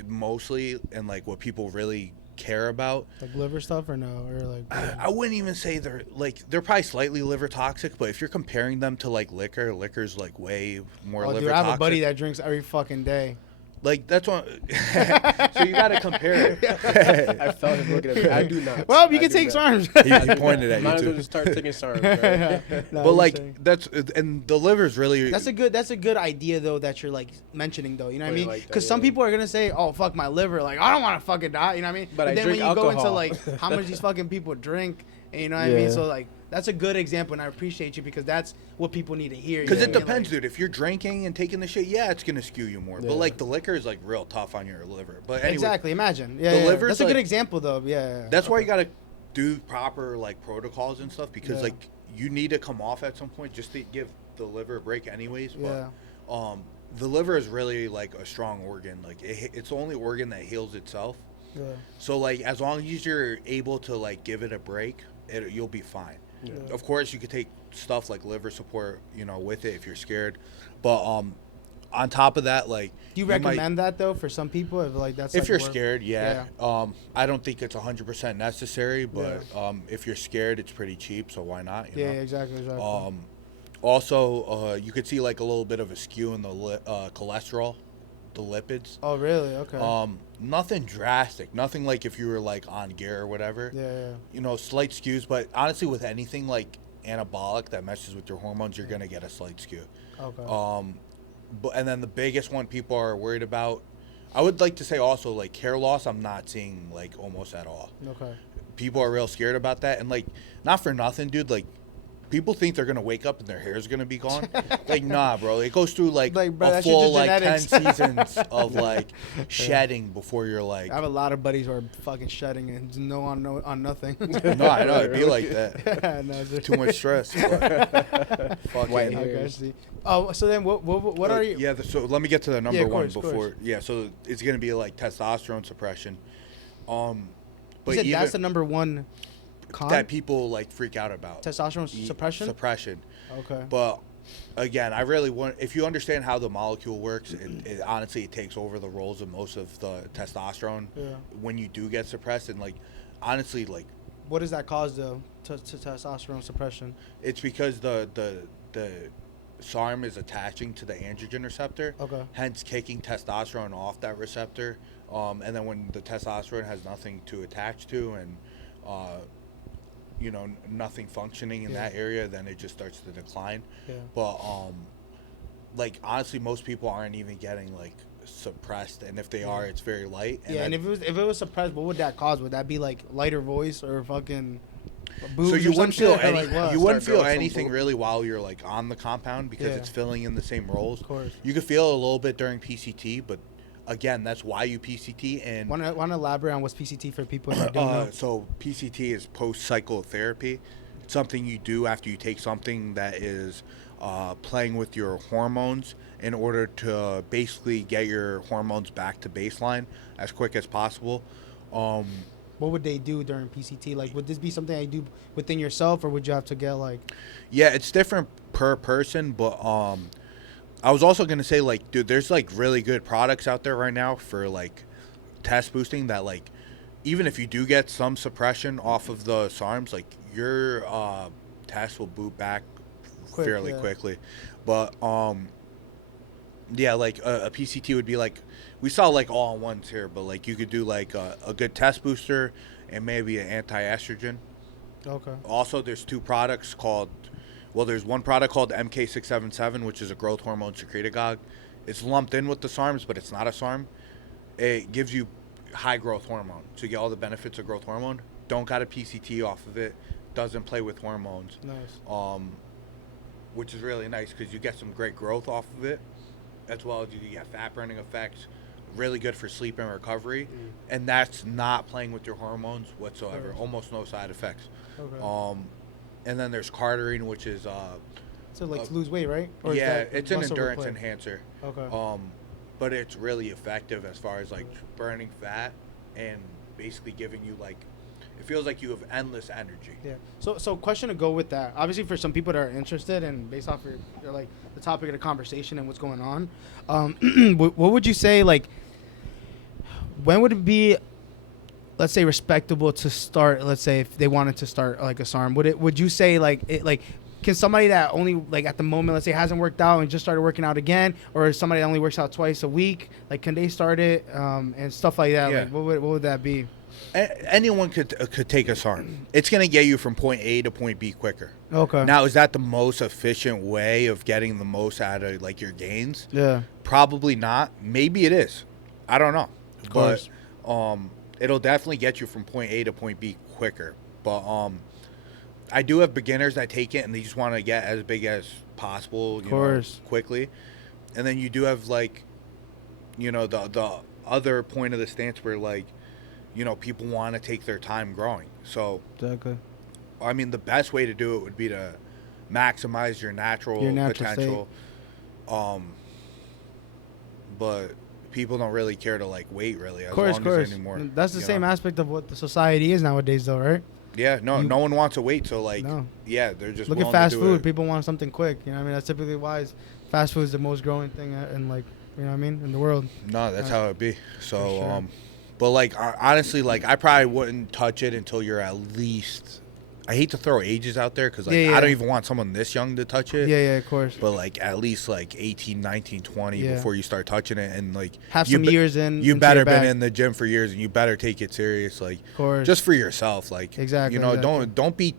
mostly, and like what people really care about, like liver stuff, or no, or like I wouldn't even say they're probably slightly liver toxic, but if you're comparing them to like liquor's like way more liver toxic. I have a buddy that drinks every fucking day. Like that's what. So you gotta compare it. I felt him looking at me. I do not. Well, you can take SARMs. He pointed at you too. Might as well just start taking SARMs. Right? No, but like that's, and the liver's really. That's a good idea though that you're like mentioning though. You know what I mean? Because some people are gonna say, "Oh fuck my liver," like I don't want to fucking die. You know what I mean? But then when you alcohol. go into like how much these fucking people drink, and you know what I mean? So like. That's a good example, and I appreciate you because that's what people need to hear. Because it depends, dude. If you're drinking and taking the shit, yeah, it's gonna skew you more. But like the liquor is like real tough on your liver. But anyway, exactly. Imagine. Yeah, the liver's that's a good example, though. Yeah. That's why you gotta do proper like protocols and stuff, because like you need to come off at some point just to give the liver a break, anyways. But the liver is really like a strong organ. Like it's the only organ that heals itself. Yeah. So like as long as you're able to like give it a break, you'll be fine. Yeah. Of course, you could take stuff like liver support, with it if you're scared. But on top of that, like, do you recommend that though for some people? If you're scared, yeah. I don't think it's 100% necessary, but if you're scared, it's pretty cheap, so why not? You know? Exactly. Also, you could see like a little bit of a skew in the cholesterol, the lipids. Oh, really? Okay. Nothing drastic. Nothing like if you were like on gear or whatever. Yeah. Slight skews, but honestly, with anything like anabolic that messes with your hormones, you're gonna get a slight skew. Okay. And then the biggest one people are worried about, I would like to say also like hair loss. I'm not seeing like almost at all. Okay. People are real scared about that, and like not for nothing, dude. Like. People think they're gonna wake up and their hair is gonna be gone. Like, nah, bro. It goes through like a full like 10 seasons of like shedding before you're like. I have a lot of buddies who are fucking shedding and on nothing. No, I know it'd be like that. Too much stress. But fucking. Okay, oh, so then what are you? Yeah. So let me get to the number one before. Yeah. So it's gonna be like testosterone suppression. But you said that's the number one. That people like freak out about. Testosterone suppression. Okay. But again, I really want, if you understand how the molecule works, it honestly it takes over the roles of most of the testosterone when you do get suppressed, and like honestly like. What does that cause though to testosterone suppression? It's because the SARM is attaching to the androgen receptor. Okay. Hence kicking testosterone off that receptor, and then when the testosterone has nothing to attach to and. Nothing functioning in that area, then it just starts to decline. Yeah. But like honestly, most people aren't even getting like suppressed, and if they are, it's very light. And if it was suppressed, what would that cause? Would that be like lighter voice or fucking boobs? So you wouldn't feel you wouldn't feel anything really while you're like on the compound because it's filling in the same roles. Of course. You could feel a little bit during PCT, but. Again, that's why you PCT. And want to elaborate on what's PCT for people that don't know? So PCT is post-cycle therapy. It's something you do after you take something that is playing with your hormones in order to basically get your hormones back to baseline as quick as possible. What would they do during PCT? Like, would this be something I do within yourself, or would you have to get like? Yeah, it's different per person, but I was also going to say, like, dude, there's, like, really good products out there right now for, like, test boosting that, like, even if you do get some suppression off of the SARMs, like your test will boot back fairly quickly. But yeah, like a PCT would be like, we saw like all-in-ones here, but like you could do like a good test booster and maybe an anti-estrogen. Okay. Also, there's two products called, well, there's one product called MK677, which is a growth hormone secretagogue. It's lumped in with the SARMs, but it's not a SARM. It gives you high growth hormone, so you get all the benefits of growth hormone. Don't got a PCT off of it. Doesn't play with hormones. Nice. Which is really nice because you get some great growth off of it, as well as you get fat burning effects. Really good for sleep and recovery, and that's not playing with your hormones whatsoever. Almost no side effects. Okay. And then there's cardarine, which is so like to lose weight, right? Or yeah, is that it's an muscle endurance replay? enhancer. Okay. But it's really effective as far as like burning fat and basically giving you like, it feels like you have endless energy. Yeah. So question to go with that. Obviously, for some people that are interested and based off your like the topic of the conversation and what's going on, what would you say, like, when would it be, let's say, respectable to start? Let's say if they wanted to start like a SARM, would you say like can somebody that only like at the moment, let's say, hasn't worked out and just started working out again, or somebody that only works out twice a week, like, can they start it and stuff like that? Yeah. Like, what would that be? Anyone could take a SARM. It's going to get you from point A to point B quicker. Okay. Now, is that the most efficient way of getting the most out of like your gains? Yeah. Probably not. Maybe it is. I don't know. Of course. But it'll definitely get you from point A to point B quicker. But I do have beginners that take it and they just want to get as big as possible, you know, quickly. And then you do have like, you know, the other point of the stance where like, you know, people want to take their time growing. So, Exactly. I mean, the best way to do it would be to maximize your natural potential. But people don't really care to like wait really as long as anymore. That's the same aspect of what the society is nowadays, though, right? Yeah, no one wants to wait. So like, yeah, they're just look at fast food. People want something quick. You know what I mean? That's typically why fast food is the most growing thing in like, you know what I mean, in the world. No, that's how it be. So sure. But like honestly, like I probably wouldn't touch it until you're at least. I hate to throw ages out there because like I don't even want someone this young to touch it. Yeah, of course. But like at least like 18, 19, 20 before you start touching it, and like have some years in. You better been in the gym for years, and you better take it serious, like of course. Just for yourself, like exactly. You know, don't be.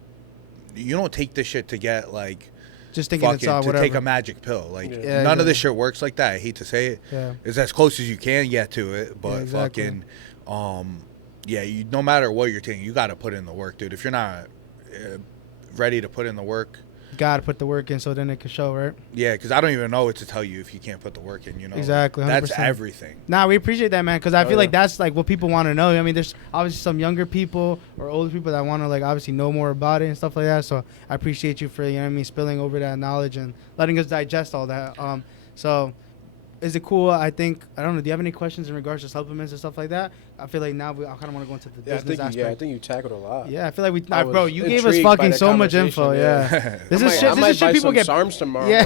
You don't take this shit to get like. Just thinking it's to take a magic pill. Like none of this shit works like that. I hate to say it. Yeah. It's as close as you can get to it, but fucking, you no matter what you're taking, you got to put in the work, dude. If you're not ready to put in the work, you got to put the work in so then it can show, right? Yeah, because I don't even know what to tell you if you can't put the work in. You know, exactly. 100%. That's everything. Nah, we appreciate that, man, because I feel like that's like what people want to know. I mean, there's obviously some younger people or older people that want to like obviously know more about it and stuff like that. So I appreciate you for, you know what I mean, spilling over that knowledge and letting us digest all that. So is it cool? I think, I don't know, do you have any questions in regards to supplements and stuff like that? I feel like now I kind of want to go into the business aspect. Yeah, I think you tackled a lot. Yeah, I feel like bro, you gave us fucking so much info. Yeah. This is shit people get. SARMs tomorrow. Yeah.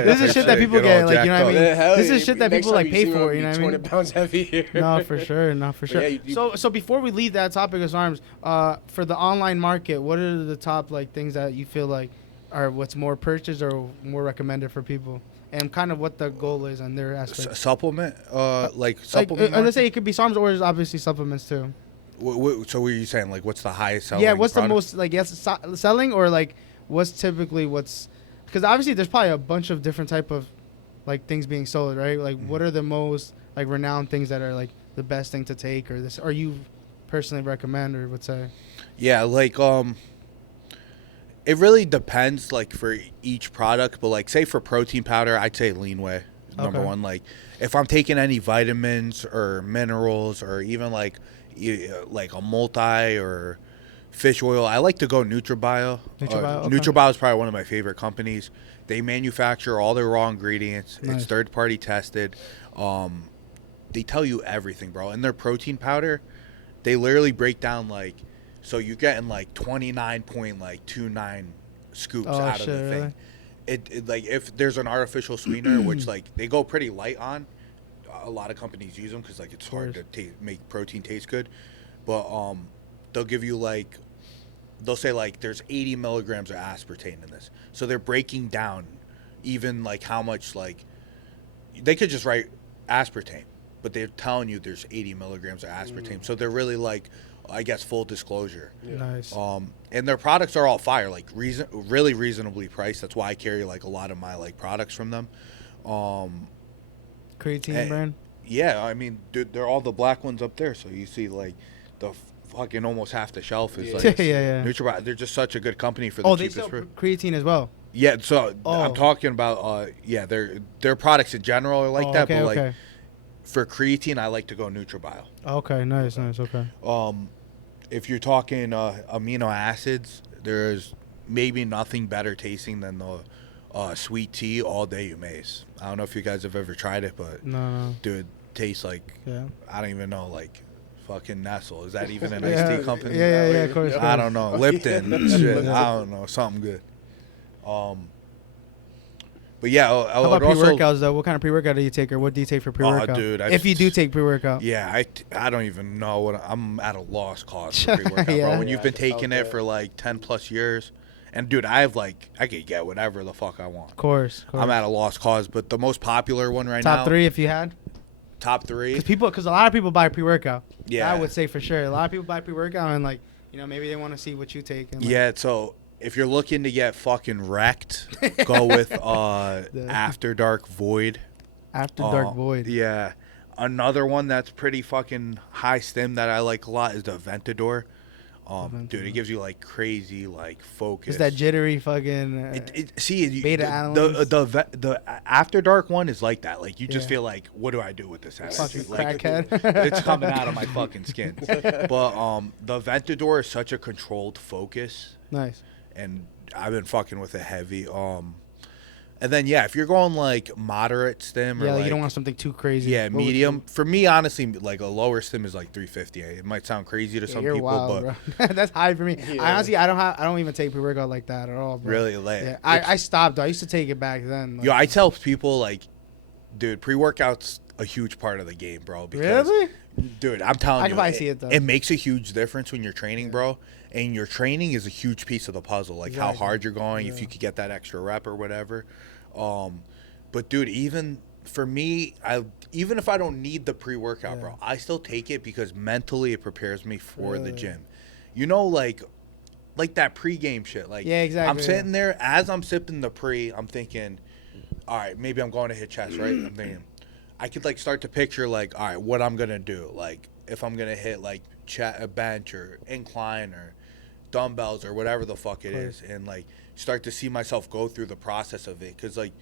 This is shit that people get, like, you know what I mean? This is shit that people like pay for, you know what I mean? 20 pounds heavier. No, for sure. So before we leave that topic of SARMs, for the online market, what are the top like things that you feel like are what's more purchased or more recommended for people? And kind of what the goal is on their aspect. Supplement? Supplement? Let's say it could be SARMs or obviously supplements too. So what are you saying? Like, what's the highest selling? Yeah, what's product? the most, like, selling, or like what's typically because obviously there's probably a bunch of different type of like things being sold, right? Like, what are the most like renowned things that are like the best thing to take, or you personally recommend or would say? Yeah, like it really depends, like, for each product, but like, say for protein powder, I'd say Lean Whey, number one. Like, if I'm taking any vitamins or minerals or even like a multi or fish oil, I like to go NutriBio. NutriBio is probably one of my favorite companies. They manufacture all their raw ingredients. Nice. It's third-party tested. They tell you everything, bro. And their protein powder, they literally break down like, so you're getting like 29.29 scoops out of the thing. Really? It like, if there's an artificial sweetener, which like they go pretty light on, a lot of companies use them because like it's hard to make protein taste good. but they'll give you like, they'll say like there's 80 milligrams of aspartame in this, so they're breaking down even like how much, like they could just write aspartame, but they're telling you there's 80 milligrams of aspartame, so they're really like, I guess, full disclosure. Yeah. Nice. And their products are all fire, like really reasonably priced. That's why I carry like a lot of my like products from them. Creatine brand. Yeah, I mean, dude, they're all the black ones up there. So you see like the fucking almost half the shelf is like yeah. NutriBio. They're just such a good company for the They cheapest. sell creatine as well. Yeah, so I'm talking about their products in general are like that, but like for creatine, I like to go NutriBio. Okay, nice, okay. If you're talking amino acids, there's maybe nothing better tasting than the sweet tea all day Umaze. I don't know if you guys have ever tried it, but No. dude, tastes like I don't even know, like fucking Nestle. Is that even an Yeah. iced tea company? Yeah, of course. I don't know. Lipton, shit. I don't know, something good. But yeah, how about pre-workouts though? What kind of pre-workout do you take, or what do you take for pre-workout? Dude, if you do take pre-workout. Yeah, I don't even know what I'm at a lost cause for pre-workout, bro. When you've been taking it for like 10 plus years, and dude, I could get whatever the fuck I want. Of course. I'm at a lost cause, but the most popular one right now. Top 3 if you had. Top 3. Because a lot of people buy pre-workout. Yeah. I would say for sure. A lot of people buy pre-workout and like, maybe they want to see what you take. And, like, Yeah, so if you're looking to get fucking wrecked, go with After Dark Void. After Dark Void. Yeah. Another one that's pretty fucking high stim that I like a lot is the Aventador. Dude, it gives you like crazy like focus. It's that jittery fucking beta analysis. The After Dark one is like that. Like you just feel like, what do I do with this energy? Like crackhead. it's coming out of my fucking skin. But the Aventador is such a controlled focus. Nice. And I've been fucking with it heavy. And then if you're going like moderate stim, or like like you don't want something too crazy. Yeah, medium. For me, honestly, like a lower stim is like 350. It might sound crazy to some you're people, wild, but bro. That's high for me. Yeah. I don't even take pre-workout like that at all, bro. really late. Yeah, I stopped. I used to take it back then. Like, I tell people like, dude, pre-workout's a huge part of the game, bro. Because, really? Dude, I'm telling you, I can probably see it though. It makes a huge difference when you're training, bro. And your training is a huge piece of the puzzle, like how hard you're going, if you could get that extra rep or whatever. But dude, even for me, even if I don't need the pre-workout, bro, I still take it because mentally it prepares me for the gym. Like that pre-game shit. Like, exactly. I'm sitting there as I'm sipping the pre. I'm thinking, all right, maybe I'm going to hit chest, right? I'm thinking, I could like start to picture like, all right, what I'm gonna do. Like, if I'm gonna hit like a bench or incline or dumbbells or whatever the fuck it is, and like start to see myself go through the process of it. Because like,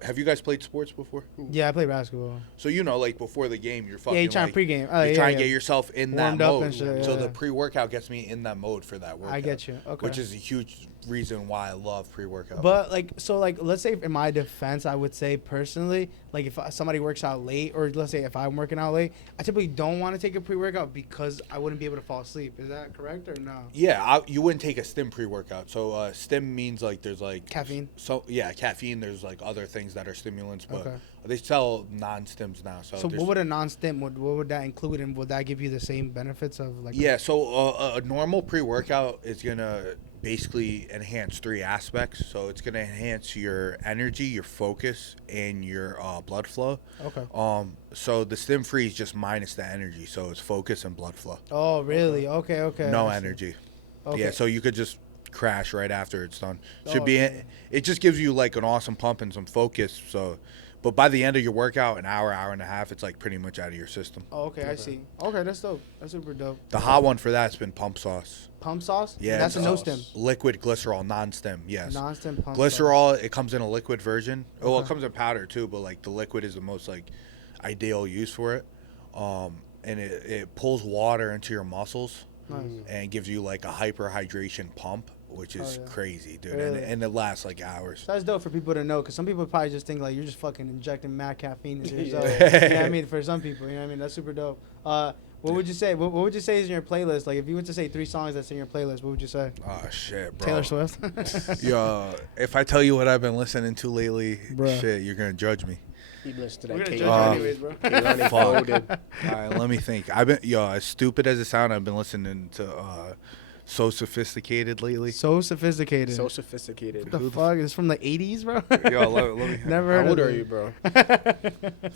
have you guys played sports before? Yeah, I play basketball. So like before the game, you're fucking you're trying like, pre-game. You're trying to get yourself in warmed that up mode. and shit, So the pre-workout gets me in that mode for that workout. I get you. Okay. Which is a huge reason why I love pre-workout. But let's say in my defense, I would say personally, like if somebody works out late, or let's say if I'm working out late, I typically don't want to take a pre-workout because I wouldn't be able to fall asleep. Is that correct or no? Yeah, you wouldn't take a stim pre-workout. So stim means like there's like Caffeine. So yeah, caffeine. There's like other things that are stimulants, but Okay. they sell non-stims now. So what would a non-stim? What would that include, and would that give you the same benefits of like? Yeah, so a normal pre-workout is gonna basically enhance 3 aspects. So it's gonna enhance your energy, your focus, and your blood flow. Okay. So the stim free is just minus the energy, so it's focus and blood flow. Oh, really? Okay. No energy. Okay. Yeah, so you could just crash right after it's done. Okay. It just gives you like an awesome pump and some focus. So, but by the end of your workout, an hour and a half, it's like pretty much out of your system. Oh, okay, I see. Okay, that's dope. That's super dope. The hot one for that's been pump sauce. Pump sauce? Yeah, That's a it's, no stim. Liquid glycerol, non-stim. Yes. Non-stim pump Glycerol, it comes in a liquid version. Well, it Okay. comes in powder too, but like the liquid is the most like ideal use for it. And it pulls water into your muscles. Nice. And gives you like a hyperhydration pump, which is crazy, dude. Really? And it lasts like hours. That's dope for people to know, because some people probably just think like you're just fucking injecting mad caffeine into yourself. You know what I mean? For some people, you know what I mean? That's super dope. What would you say? What would you say is in your playlist? Like, if you were to say 3 songs that's in your playlist, what would you say? Oh shit, bro. Taylor Swift. Yo, if I tell you what I've been listening to lately, Bruh. shit, you're gonna judge me. He listens to We're that gonna K. judge you anyways, bro. Ronnie Fuck. Folded. All right, let me think. I've been as stupid as it sounds. I've been listening to So Sophisticated lately. So sophisticated. So sophisticated. What the fuck? It's from the 80s, bro? Yo, let me. Never How heard old of are it. you, bro?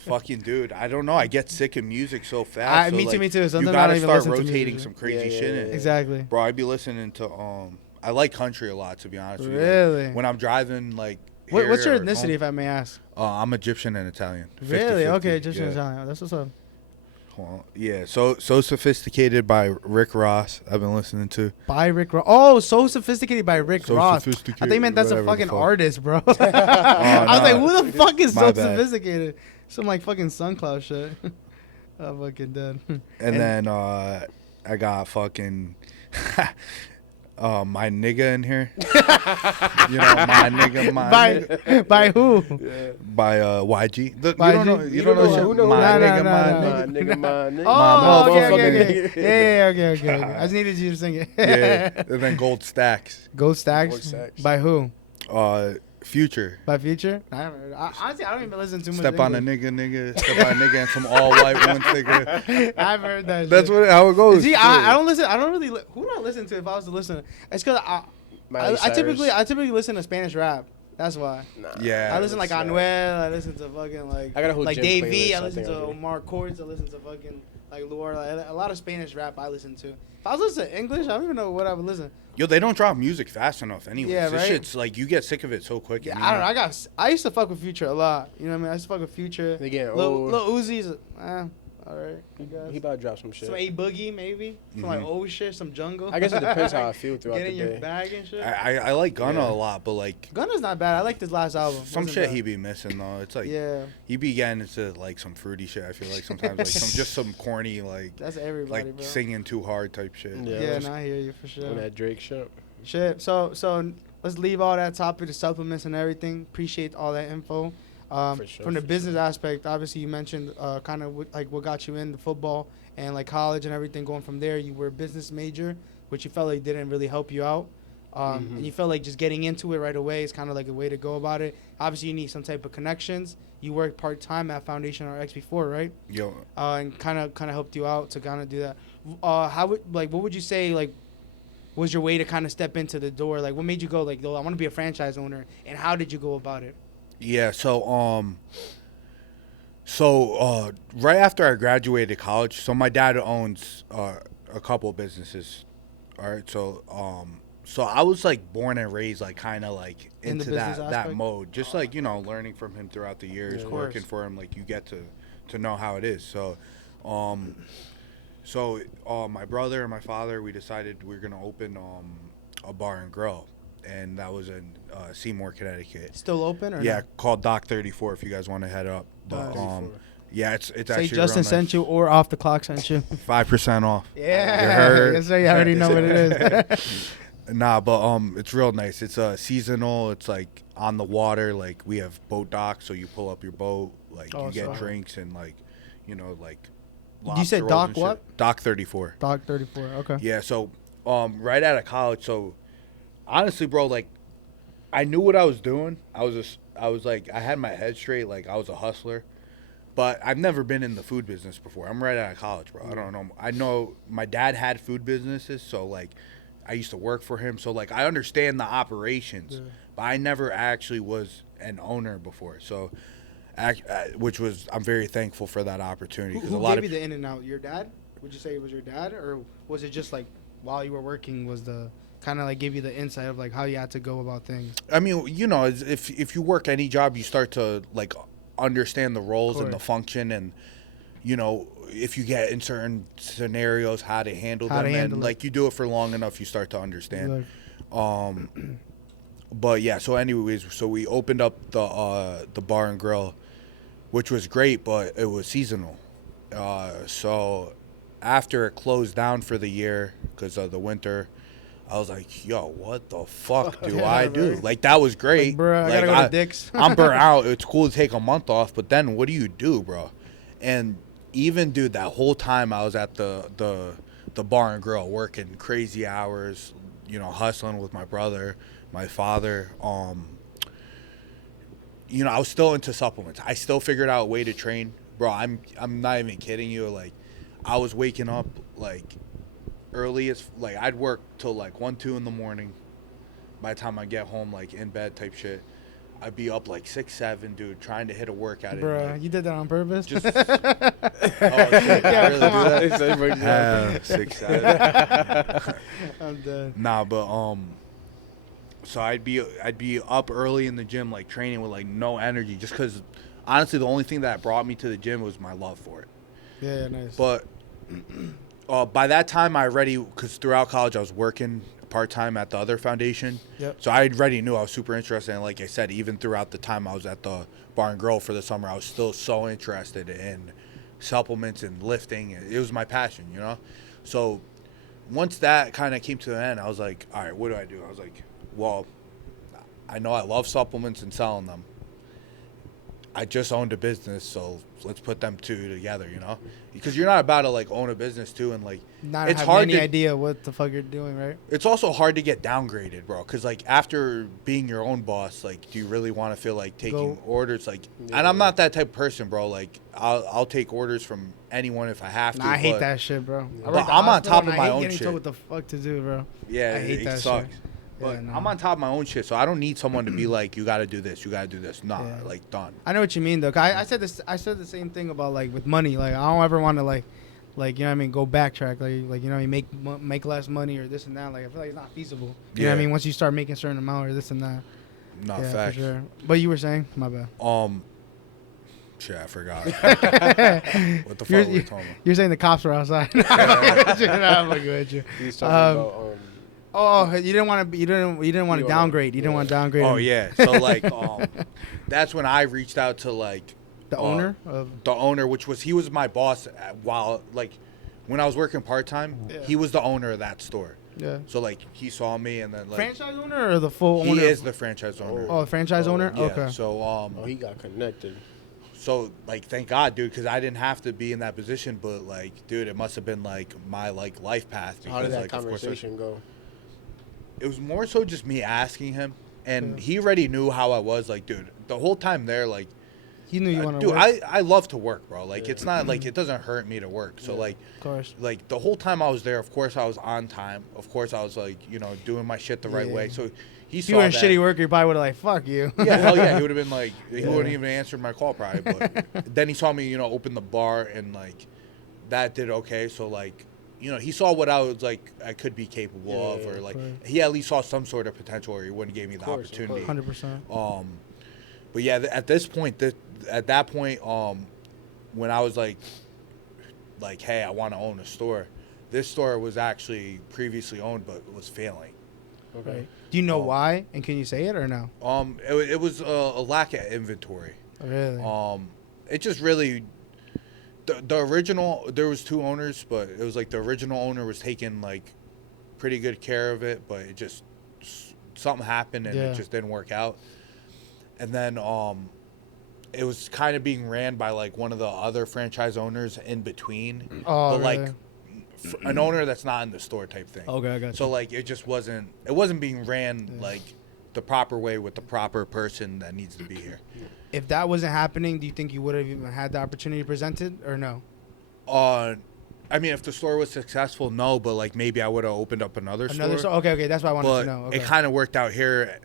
Fucking dude, I don't know. I get sick of music so fast. Me so, too, like, me too. You Sometimes I gotta don't even start listen to rotating music. some crazy Yeah, shit yeah, in. yeah. Exactly. Bro, I'd be listening to I like country a lot, to be honest with you. Really? Like, when I'm driving, like. What's your here or at ethnicity, home, if I may ask? I'm Egyptian and Italian. Really? 50-50, Okay, Egyptian yeah. Italian. That's what's up. Well, yeah, so Sophisticated by Rick Ross. I've been listening to. By Rick Ross. Oh, So Sophisticated by Rick So Ross. I Sophisticated, think meant that's a whatever the fucking fuck. artist, bro. I was no. like, who the fuck is My So bad. Sophisticated? Some like fucking SunCloud shit. I'm fucking dead. And then I got fucking my nigga in here. You know, my nigga, my nigga. by who? By YG. You YG? don't know. You don't know. Who shit? knows? My No, nigga, no, my no, no. nigga. My nigga, my nigga. Oh, okay, motherfucking okay, okay. Yeah, okay. I just needed you to sing it. Yeah, and then Gold Stacks. Gold Stacks? Gold Stacks. By who? Future. By Future? I haven't heard. Honestly, I don't even listen too much. Step on a English. nigga. Step on a nigga and some all white one nigga. I've heard that. That's shit. how it goes. See, shit. I don't listen. I don't really. Who do I listen to if I was to listen? It's because Miley I typically Cyrus. listen to Spanish rap. That's why. Nah. Yeah. I listen like that's, Anuel. I listen to fucking like I got a whole like gym Dave V. playlist, I I listen think to I'll do. Omar Courts. I listen to fucking like Luar. Like, a lot of Spanish rap I listen to. If I was listening to English, I don't even know what I would listen. Yo, they don't drop music fast enough anyways. Yeah, This right? shit's like, you get sick of it so quick. Yeah, you I don't know. I used to fuck with Future a lot. You know what I mean? I used to fuck with Future. They getting Lil old. Uzi's, all right. I guess. He about to drop some shit. Some A Boogie maybe. Some like old shit. Some jungle. I guess it depends how I feel throughout Get the in your day. bag and shit. I like Gunna Yeah. a lot, but like Gunna's not bad. I liked his last album. some Wasn't shit bad. he be missing though. It's like Yeah, he be getting into like some fruity shit. I feel like sometimes like some corny like that's everybody, bro. singing too hard type shit. Yeah. Yeah, no, I hear you for sure. On that Drake shit. Shit. So let's leave all that topic, the supplements and everything. Appreciate all that info. For sure, From the for business aspect, obviously you mentioned kind of like what got you into football and like college and everything. Going from there, you were a business major, which you felt like didn't really help you out. And you felt like just getting into it right away is kind of like a way to go about it. Obviously, you need some type of connections. You worked part time at Foundation RX before, right? Yo, And kind of helped you out to kind of do that. What would you say like was your way to kind of step into the door? Like, what made you go like, I want to be a franchise owner, and how did you go about it? yeah. So right after I graduated college, so my dad owns a couple of businesses. All right, so I was like born and raised like kind of like In the into business that aspect? mode, just like learning from him throughout the years, Yeah. Of working course. for him, like you get to know how it is. So my brother and my father, we decided we were gonna open a bar and grill, and that was in Seymour, Connecticut. Still open or Yeah, not? called Doc 34 if you guys want to head up. But Doc 34. yeah, it's Say actually Justin real nice. sent you or Off the Clock sent you. 5% off. Yeah, You heard? yes, sir, you already know what it is. Nah, but it's real nice. It's seasonal. It's like on the water. Like we have boat docks, so you pull up your boat. Like Oh, you get sorry. drinks and like like. You said lobster rolls Doc and shit. what? Doc 34. Doc 34. Okay. Yeah. So right out of college. So honestly, bro, like I knew what I was doing. I was like I had my head straight. Like I was a hustler. But I've never been in the food business before. I'm right out of college, bro. I don't know. I know my dad had food businesses, so like I used to work for him. So like I understand the operations, Yeah. but I never actually was an owner before. So, which was I'm very thankful for that opportunity because Who a lot gave of you the in and out? Your dad? Would you say it was your dad, or was it just like while you were working was the kind of like give you the insight of like how you had to go about things? I mean, if you work any job, you start to like understand the roles and the Correct. function, and if you get in certain scenarios, how to handle How to them, handle and it. like you do it for long enough, you start to understand. Like, But yeah, so anyways, so we opened up the bar and grill, which was great, but it was seasonal. So after it closed down for the year because of the winter, I was like, yo, what the fuck do Yeah, I do? right. Like, that was great. like, bro, I gotta go to Dick's. I'm burnt out. It's cool to take a month off, but then what do you do, bro? And even, dude, that whole time I was at the bar and grill working crazy hours, hustling with my brother, my father. you know, I was still into supplements. I still figured out a way to train, bro. I'm not even kidding you. Like, I was waking up like early as like I'd work till like 1-2 in the morning. By the time I get home, like in bed type shit, I'd be up like 6-7, dude, trying to hit a workout. Bro, like, you did that on purpose? just oh shit, I really do that. 6-7. I'm dead. Nah, but so I'd be up early in the gym, like training with like no energy, just because honestly the only thing that brought me to the gym was my love for it. Yeah, nice. But by that time I already, because throughout college I was working part-time at the other foundation. Yep. So I already knew I was super interested, and like I said, even throughout the time I was at the Bar and Grill for the summer, I was still so interested in supplements and lifting. It was my passion, you know? So once that kind of came to an end, I was like, all right, what do? I was like, well, I know I love supplements and selling them. I just owned a business, so let's put them two together, you know? Because you're not about to like own a business too, and like Not it's have hard any to, idea what the fuck you're doing, right? it's also hard to get downgraded, bro. Because like after being your own boss, like, do you really want to feel like taking orders? Like, and I'm not that type of person, bro. Like, I'll take orders from anyone if I have to. Nah, I hate that shit, bro. I But work at I'm on hospital top and of my I hate own getting shit. told what the fuck to do, bro. Yeah, I hate it that sucks. shit. But Yeah, no. I'm on top of my own shit, so I don't need someone to be like, you got to do this, you got to do this. Nah, Yeah. like, done. I know what you mean though. 'Cause I said this. I said the same thing about like with money. Like I don't ever want to like you know what I mean, go backtrack. Like you know what I mean, make less money or this and that. Like I feel like it's not feasible. You know what I mean? Once you start making a certain amount or this and that. No, Yeah, facts. for sure. But you were saying, my bad. Shit, I forgot. What the fuck were we talking about? You're saying the cops were outside. I'm fucking with you. He's talking about Oh, you didn't want to. You didn't want to downgrade. You didn't want to downgrade. Oh him. yeah, so like, that's when I reached out to like The owner of the owner, which was he was my boss while like when I was working part time. Yeah. He was the owner of that store. yeah. So like he saw me and then like Franchise owner or the full he owner? is the franchise owner. Oh, the franchise owner. Yeah. Okay. So he got connected. So like thank God, dude, because I didn't have to be in that position, but like, dude, it must have been like my like life path. Because, How did that like, conversation go? It was more so just me asking him, and he already knew how I was. Like, dude, the whole time there, like, He knew you wanted to dude, work. I love to work, bro. Like, it's not like it doesn't hurt me to work. So like, Of course. like the whole time I was there, of course I was on time. Of course I was like, you know, doing my shit the right Yeah. way. So he If saw you were a that. shitty worker, you probably would have like, fuck you. Yeah, hell yeah, he would have been like, he wouldn't even answer my call probably. But then he saw me, you know, open the bar and like that did okay. So like, you know, he saw what I was like, I could be capable of, or like he at least saw some sort of potential, or he wouldn't give me the opportunity. 100%. But yeah, at this point, at that point, when I was like, hey, I want to own a store. This store was actually previously owned, but was failing. Okay. Right. Do you know why? And can you say it or no? It was a lack of inventory. Really? It just really, the original, there was two owners, but it was like the original owner was taking like pretty good care of it, but it just, something happened and it just didn't work out. And then it was kind of being ran by like one of the other franchise owners in between, Oh, but like really? an owner that's not in the store type thing. Okay, I got you. So like it wasn't being ran like the proper way with the proper person that needs to be here. If that wasn't happening, do you think you would have even had the opportunity presented or no? I mean, if the store was successful, no, but like maybe I would have opened up another store. Okay, that's what I wanted But to know. Okay. it kind of worked out here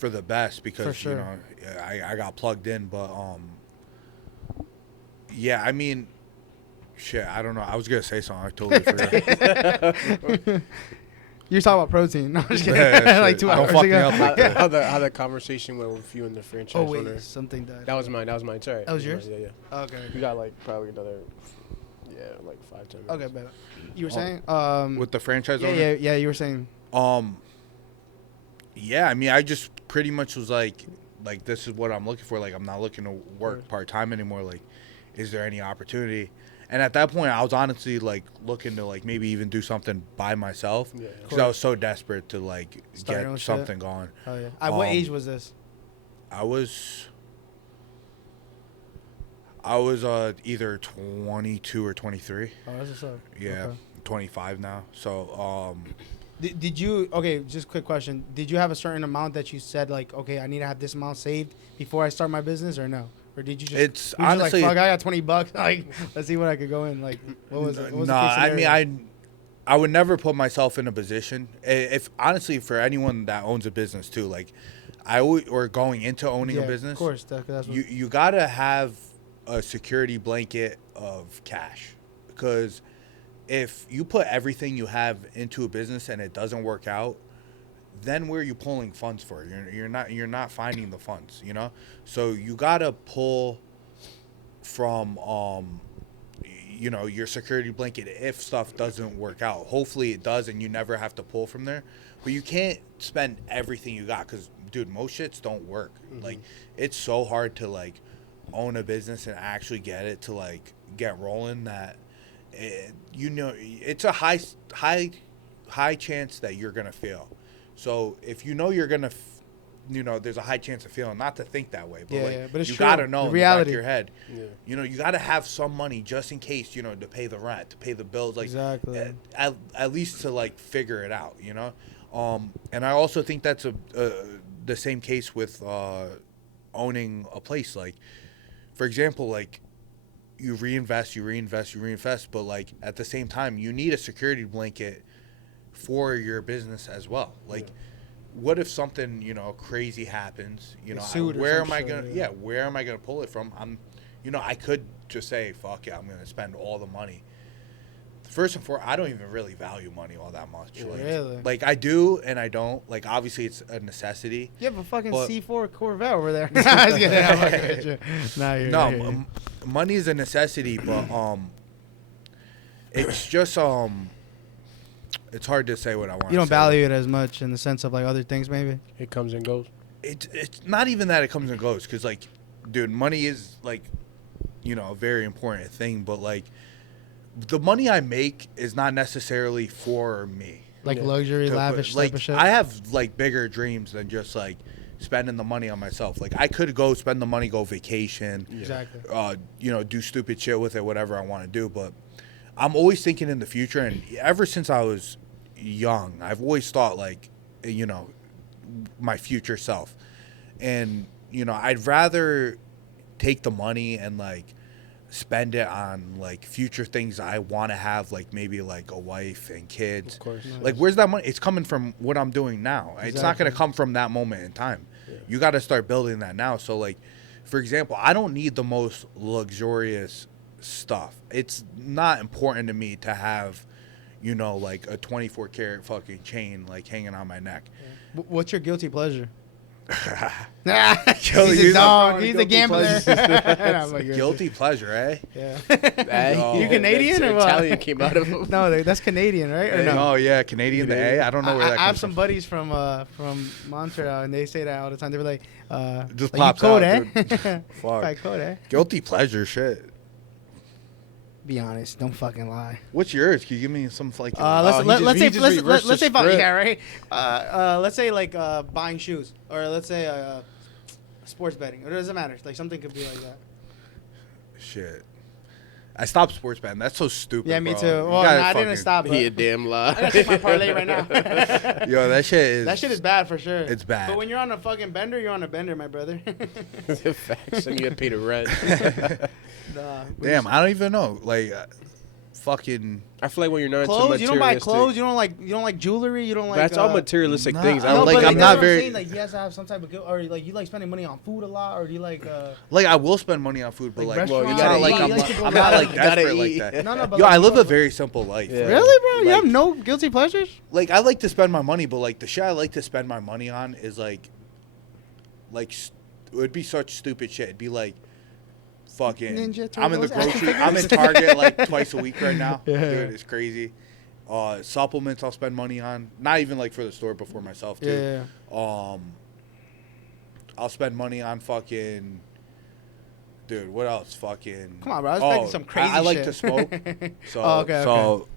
for the best because For sure. you know I got plugged in, but yeah, I mean, shit, I don't know. I was gonna say something, I totally forgot. You're talking about protein. No, I'm just kidding. Yeah, like 2 don't hours fuck me ago. up like that. How that conversation went with you and the franchise Oh wait, owner? something died. That was mine. Sorry. That was yours? Yeah. Okay. You got like probably another, like 5-10 minutes. Okay, better. You were saying With the franchise owner? yeah. You were saying Yeah, I mean, I just pretty much was like this is what I'm looking for. Like, I'm not looking to work part time anymore. Like, is there any opportunity? And at that point, I was honestly like looking to like maybe even do something by myself because I was so desperate to like get something going. Oh yeah. At what age was this? I was either 22 or 23. Oh, that's what's up. Yeah, Okay. 25 now. So Did you, okay, just quick question. Did you have a certain amount that you said, like, okay, I need to have this amount saved before I start my business, or no? Or did you just, It's you were just honestly, like, fuck, I got $20. Like, let's see what I could go in. Like, what was it? What was the nah, case I scenario? mean, I would never put myself in a position. If honestly, for anyone that owns a business too, like or going into owning a business, of course. That's what, you gotta have a security blanket of cash, because if you put everything you have into a business and it doesn't work out, then where are you pulling funds for? You're not finding the funds, you know. So you gotta pull from you know, your security blanket if stuff doesn't work out. Hopefully it does, and you never have to pull from there. But you can't spend everything you got, because dude, most shits don't work. Like, it's so hard to like own a business and actually get it to like get rolling that you know, it's a high chance that you're gonna fail. So if you know you're gonna you know, there's a high chance of failing. Not to think that way, but but it's you true. gotta know The in reality. the back of your head. You know, you gotta have some money just in case, you know, to pay the rent, to pay the bills, like Exactly. at least to like figure it out, you know. And I also think that's the same case with owning a place. Like, for example, like you reinvest, but like at the same time, you need a security blanket for your business as well. Like, what if something, you know, crazy happens? You know, where am I gonna? Where am I gonna pull it from? You know, I could just say, "Fuck yeah, I'm gonna spend all the money." First and foremost, I don't even really value money all that much. Really? Like I do and I don't. Like, obviously, it's a necessity. You have a fucking C4 Corvette over there. I was kidding. I'm fucking with you. No, money is a necessity, but it's just it's hard to say what I want. You don't value it as much in the sense of like other things, maybe. It comes and goes. It's not even that it comes and goes, because like, dude, money is like, you know, a very important thing, but like, the money I make is not necessarily for me. Like luxury, lavish like, type of shit. I have like bigger dreams than just like spending the money on myself. Like, I could go spend the money, go vacation, Exactly. You know, do stupid shit with it, whatever I want to do. But I'm always thinking in the future, and ever since I was young, I've always thought like, you know, my future self. And, you know, I'd rather take the money and like spend it on like future things I want to have, like maybe like a wife and kids. Of course. Nice. Like, where's that money? It's coming from what I'm doing now. Exactly. It's not going to come from that moment in time. You got to start building that now. So like, for example, I don't need the most luxurious stuff. It's not important to me to have, you know, like a 24 karat fucking chain like hanging on my neck. What's your guilty pleasure? He's He's a dog. guilty He's a gambler. Guilty pleasure, eh? Yeah. No. You Canadian or what? Italian came out of him. No, that's Canadian, right? Or no? Oh yeah, Canadian the A. I don't know where that I have comes some from. buddies from Montreal, and they say that all the time. They were like, Just like, pops you code, out, eh? dude. Fuck. Like, code, eh? Guilty pleasure shit. Be honest, don't fucking lie. What's yours? Can you give me some like? Let's say script. yeah, right. Let's say like buying shoes, or let's say sports betting. It doesn't matter. Like something could be like that. Shit. I stopped sports betting. That's so stupid. Yeah, me bro. too. You Well, gotta I didn't fucking- stop. He a But damn I lie. gotta take my parlay right now. Yo, that shit is. That shit is bad for sure. It's bad. But when you're on a fucking bender, you're on a bender, my brother. Facts, and you gotta pay the rent. Nah, Damn, I don't even know. Like, fucking. I feel like when you're not clothes. into You don't buy materialistic- clothes. You don't like jewelry. You don't like. That's all materialistic Nah, things. I No, like, but I'm that's not what very. saying, like, you have to have some type of or like you like spending money on food a lot, or do you like? Like, I will spend money on food, but Like like, restaurants? it's not You like gotta I'm, eat. You like to go I'm not out. like You gotta desperate like eat. that. No, but Yo, like, I live a very simple life. Yeah. bro. Really, bro? You Like- have no guilty pleasures? Like, I like to spend my money, but like the shit I like to spend my money on is like it would be such stupid shit. It'd be like fucking. Ninja I'm in the Turtles action grocery. I'm in figures? Target like twice a week right now. Yeah. Dude, it's crazy. Supplements I'll spend money on. Not even like for the store, but for myself too. Yeah. I'll spend money on fucking. Dude, what else? Fucking. Come on, bro. I was expecting some crazy I like shit. to smoke. So, Oh, okay, so,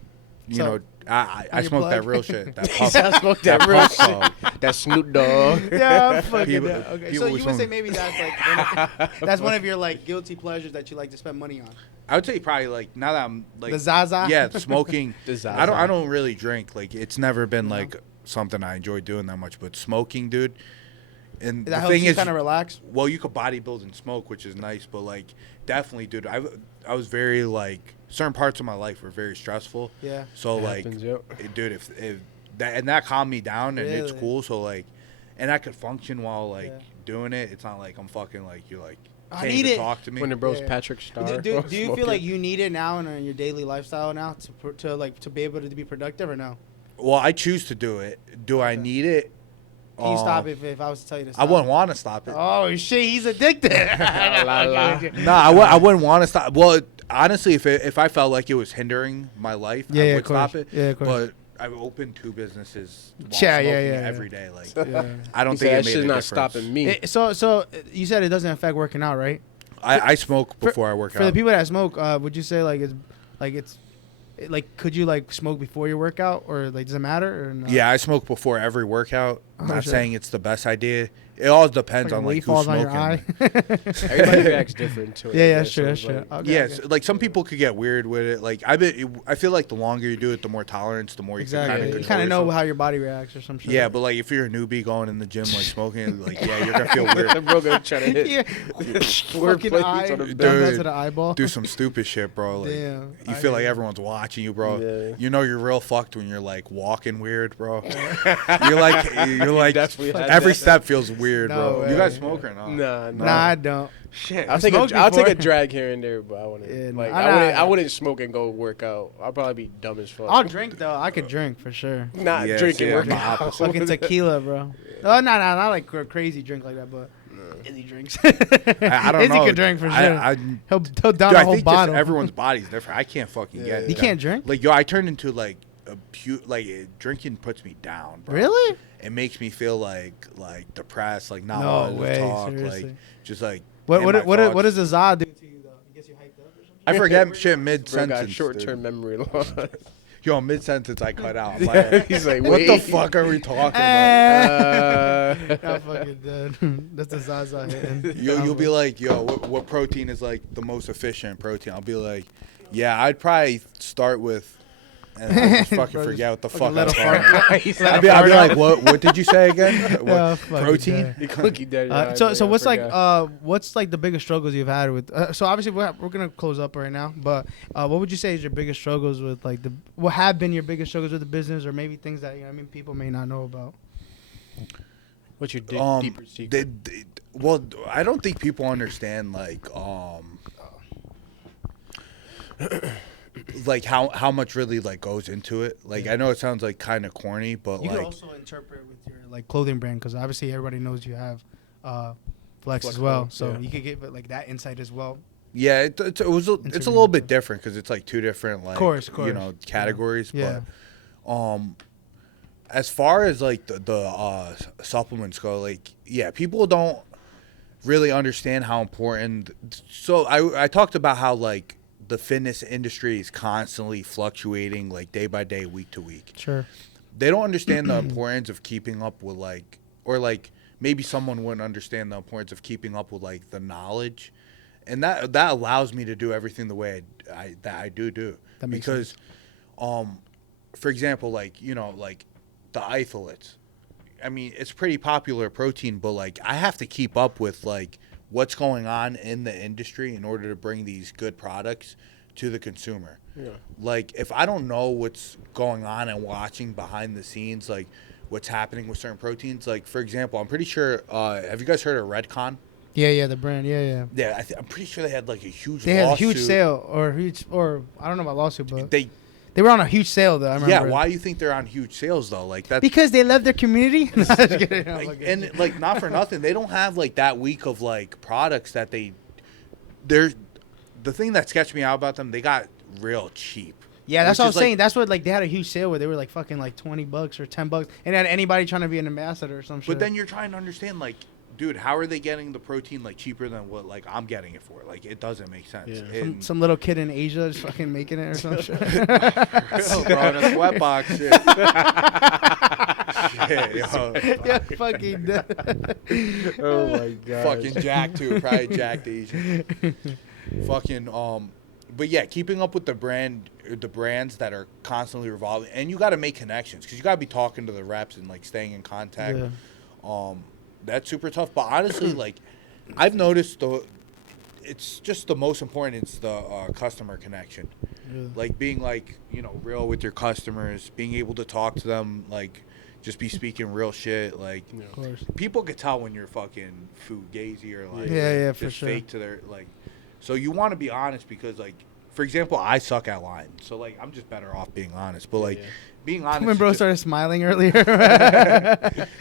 you So- know, I your smoke plug? that real shit. That I puff. smoked that real puff, shit. That Snoop Dogg. Yeah, fucking People- okay. people So with you would say some- maybe that's like that's one of your like guilty pleasures that you like to spend money on. I would say probably like now that I'm like The Zaza? Yeah, smoking. The Zaza. I don't really drink. Like it's never been like something I enjoy doing that much. But smoking, dude. And That the helps thing you is, kind of relax. well, you could bodybuild and smoke, which is nice. But like definitely, dude, I was very like certain parts of my life were very stressful. Yeah. So It like, happens, yep. dude, if that calmed me down and it's Really? cool. So like, and I could function while like Yeah. doing it. It's not like I'm fucking like you're like I can't need even it. talk to me. When the bro's Yeah. Patrick Star. Do you feel smoking. like you need it now in your daily lifestyle now to be able to be productive or no? Well, I choose to do it. Do I Okay. need it? Can you stop if I was to tell you to I stop? wouldn't want to stop it. Oh shit, he's addicted. La, la. No, I wouldn't want to stop. Well, honestly, if I felt like it was hindering my life, Yeah, I yeah, would of course. stop it. Yeah, of course. But I've opened 2 businesses while Yeah, smoking yeah, every day. Like Yeah. I don't He think said it that made shit's a not difference. stopping me. So you said it doesn't affect working out, right? I smoke before I work For the out. people that smoke, would you say could you like smoke before your workout or like does it matter or no? Yeah, I smoke before every workout. Oh, Not shit. saying it's the best idea. It all depends Fucking on like leaf who's falls on your smoking. eye. Everybody reacts different to it. Yeah, I yeah, guess, sure, so that's it's true. like- Okay, Yes, okay. like some people could get weird with it. Like I feel like the longer you do it, the more tolerance, the more you Exactly. can You kind of kind of know how your body reacts or some shit. Yeah, but like if you're a newbie going in the gym like smoking, like yeah, you're gonna feel The weird. bro gonna try to hit. yeah. Word Fucking plays eye, on the dumb Dude. that to the eyeball. Do some stupid shit, bro. Like Damn, you I feel like hear you. everyone's watching you, bro. Yeah. You know you're real fucked when you're like walking weird, bro. you're like definitely had every that. step feels weird, No bro. way. You guys smoke or not? Nah, Nah, I don't. Shit. I'll smoked take a before. drag here and there, but I wouldn't. Yeah, like nah, I nah. wouldn't smoke and go work out. I'll probably be dumb as fuck. I'll drink though. I could drink for sure. Not Yeah, drinking, see, I'm working the out. opposite. Fucking tequila, bro. Oh, no, not like a crazy drink like that, but Izzy drinks. I don't Izzy know. could drink for sure. He'll down Dude, a I whole think bottle. just everyone's body's different. I can't fucking get it. You can't drink? Like yo, I turned into like drinking puts me down, bro. Really? It makes me feel like depressed, like not No wanting to way, talk, seriously. like just like What in what my what, thoughts. what does the Za do to you though? It gets you hyped up or something? I forget shit mid Bro got sentence. short-term memory loss. Yo, mid sentence I cut out. I'm like, He's like, what the wait. fuck are we talking about? I'm fucking dead. That's the Zaza hitting. You'll be like, yo, what protein is like the most efficient protein? I'll be like, yeah, I'd probably start with, and I just fucking Bro, forget what the fucking fuck let I a thought. fart- I'd be like, what did you say again? What, Yeah, fucking protein? dead. You cookie dead. So what's like the biggest struggles you've had with? So obviously we're gonna close up right now, but what would you say is your biggest struggles with like what have been your biggest struggles with the business, or maybe things that people may not know about? What's your deeper secret? Well, I don't think people understand like how much really like goes into it. Like I know it sounds like kind of corny, but You like could also interpret with your like clothing brand, because obviously everybody knows you have Flex as well, Flex, so yeah. you could get like that insight as well. yeah, it's a little bit different because it's like 2 different like Course. categories. Yeah. But as far as like the supplements go, like yeah, people don't really understand how important. So I talked about how like the fitness industry is constantly fluctuating like day by day, week to week. Sure. They don't understand the importance of keeping up with like maybe someone wouldn't understand the importance of keeping up with like the knowledge, and that allows me to do everything the way I do. That makes because for example, like like the isolate, I mean it's pretty popular protein, but like I have to keep up with like what's going on in the industry in order to bring these good products to the consumer. Yeah. Like if I don't know what's going on and watching behind the scenes, like what's happening with certain proteins, like for example, I'm pretty sure have you guys heard of Redcon? Yeah, the brand. Yeah. Yeah, I'm pretty sure they had like a huge They had a lawsuit. huge sale or I don't know about lawsuit, but They they were on a huge sale though. I remember. yeah, why do you think they're on huge sales though? Like that Because they love their community. No, I'm just kidding. I'm like, fucking- and like not for nothing, they don't have like that week of like products that they're the thing that sketched me out about them, they got real cheap. yeah, that's which what I'm is, like- saying. That's what like they had a huge sale where they were like fucking like $20 or $10, and then anybody trying to be an ambassador or some shit. But then you're trying to understand like dude, how are they getting the protein like cheaper than what like I'm getting it for? Like it doesn't make sense. Yeah. Some little kid in Asia just fucking making it or some shit. Real, bro, in a sweatbox shit. Shit, yo. Yeah, fucking dead. Oh my god. Fucking Jack too, probably Jack the Asian. Fucking but yeah, keeping up with the brands that are constantly revolving, and you got to make connections because you got to be talking to the reps and like staying in contact. Yeah. That's super tough. But honestly, like I've noticed it's just the most important. It's the customer connection, like being like real with your customers, being able to talk to them, like just be speaking real shit. Like Of course. people could tell when you're fucking fugazi or like Yeah, just for sure. fake to their like. So you want to be honest because like, for example, I suck at lying. So like I'm just better off being honest. But like being honest. When bro started smiling earlier.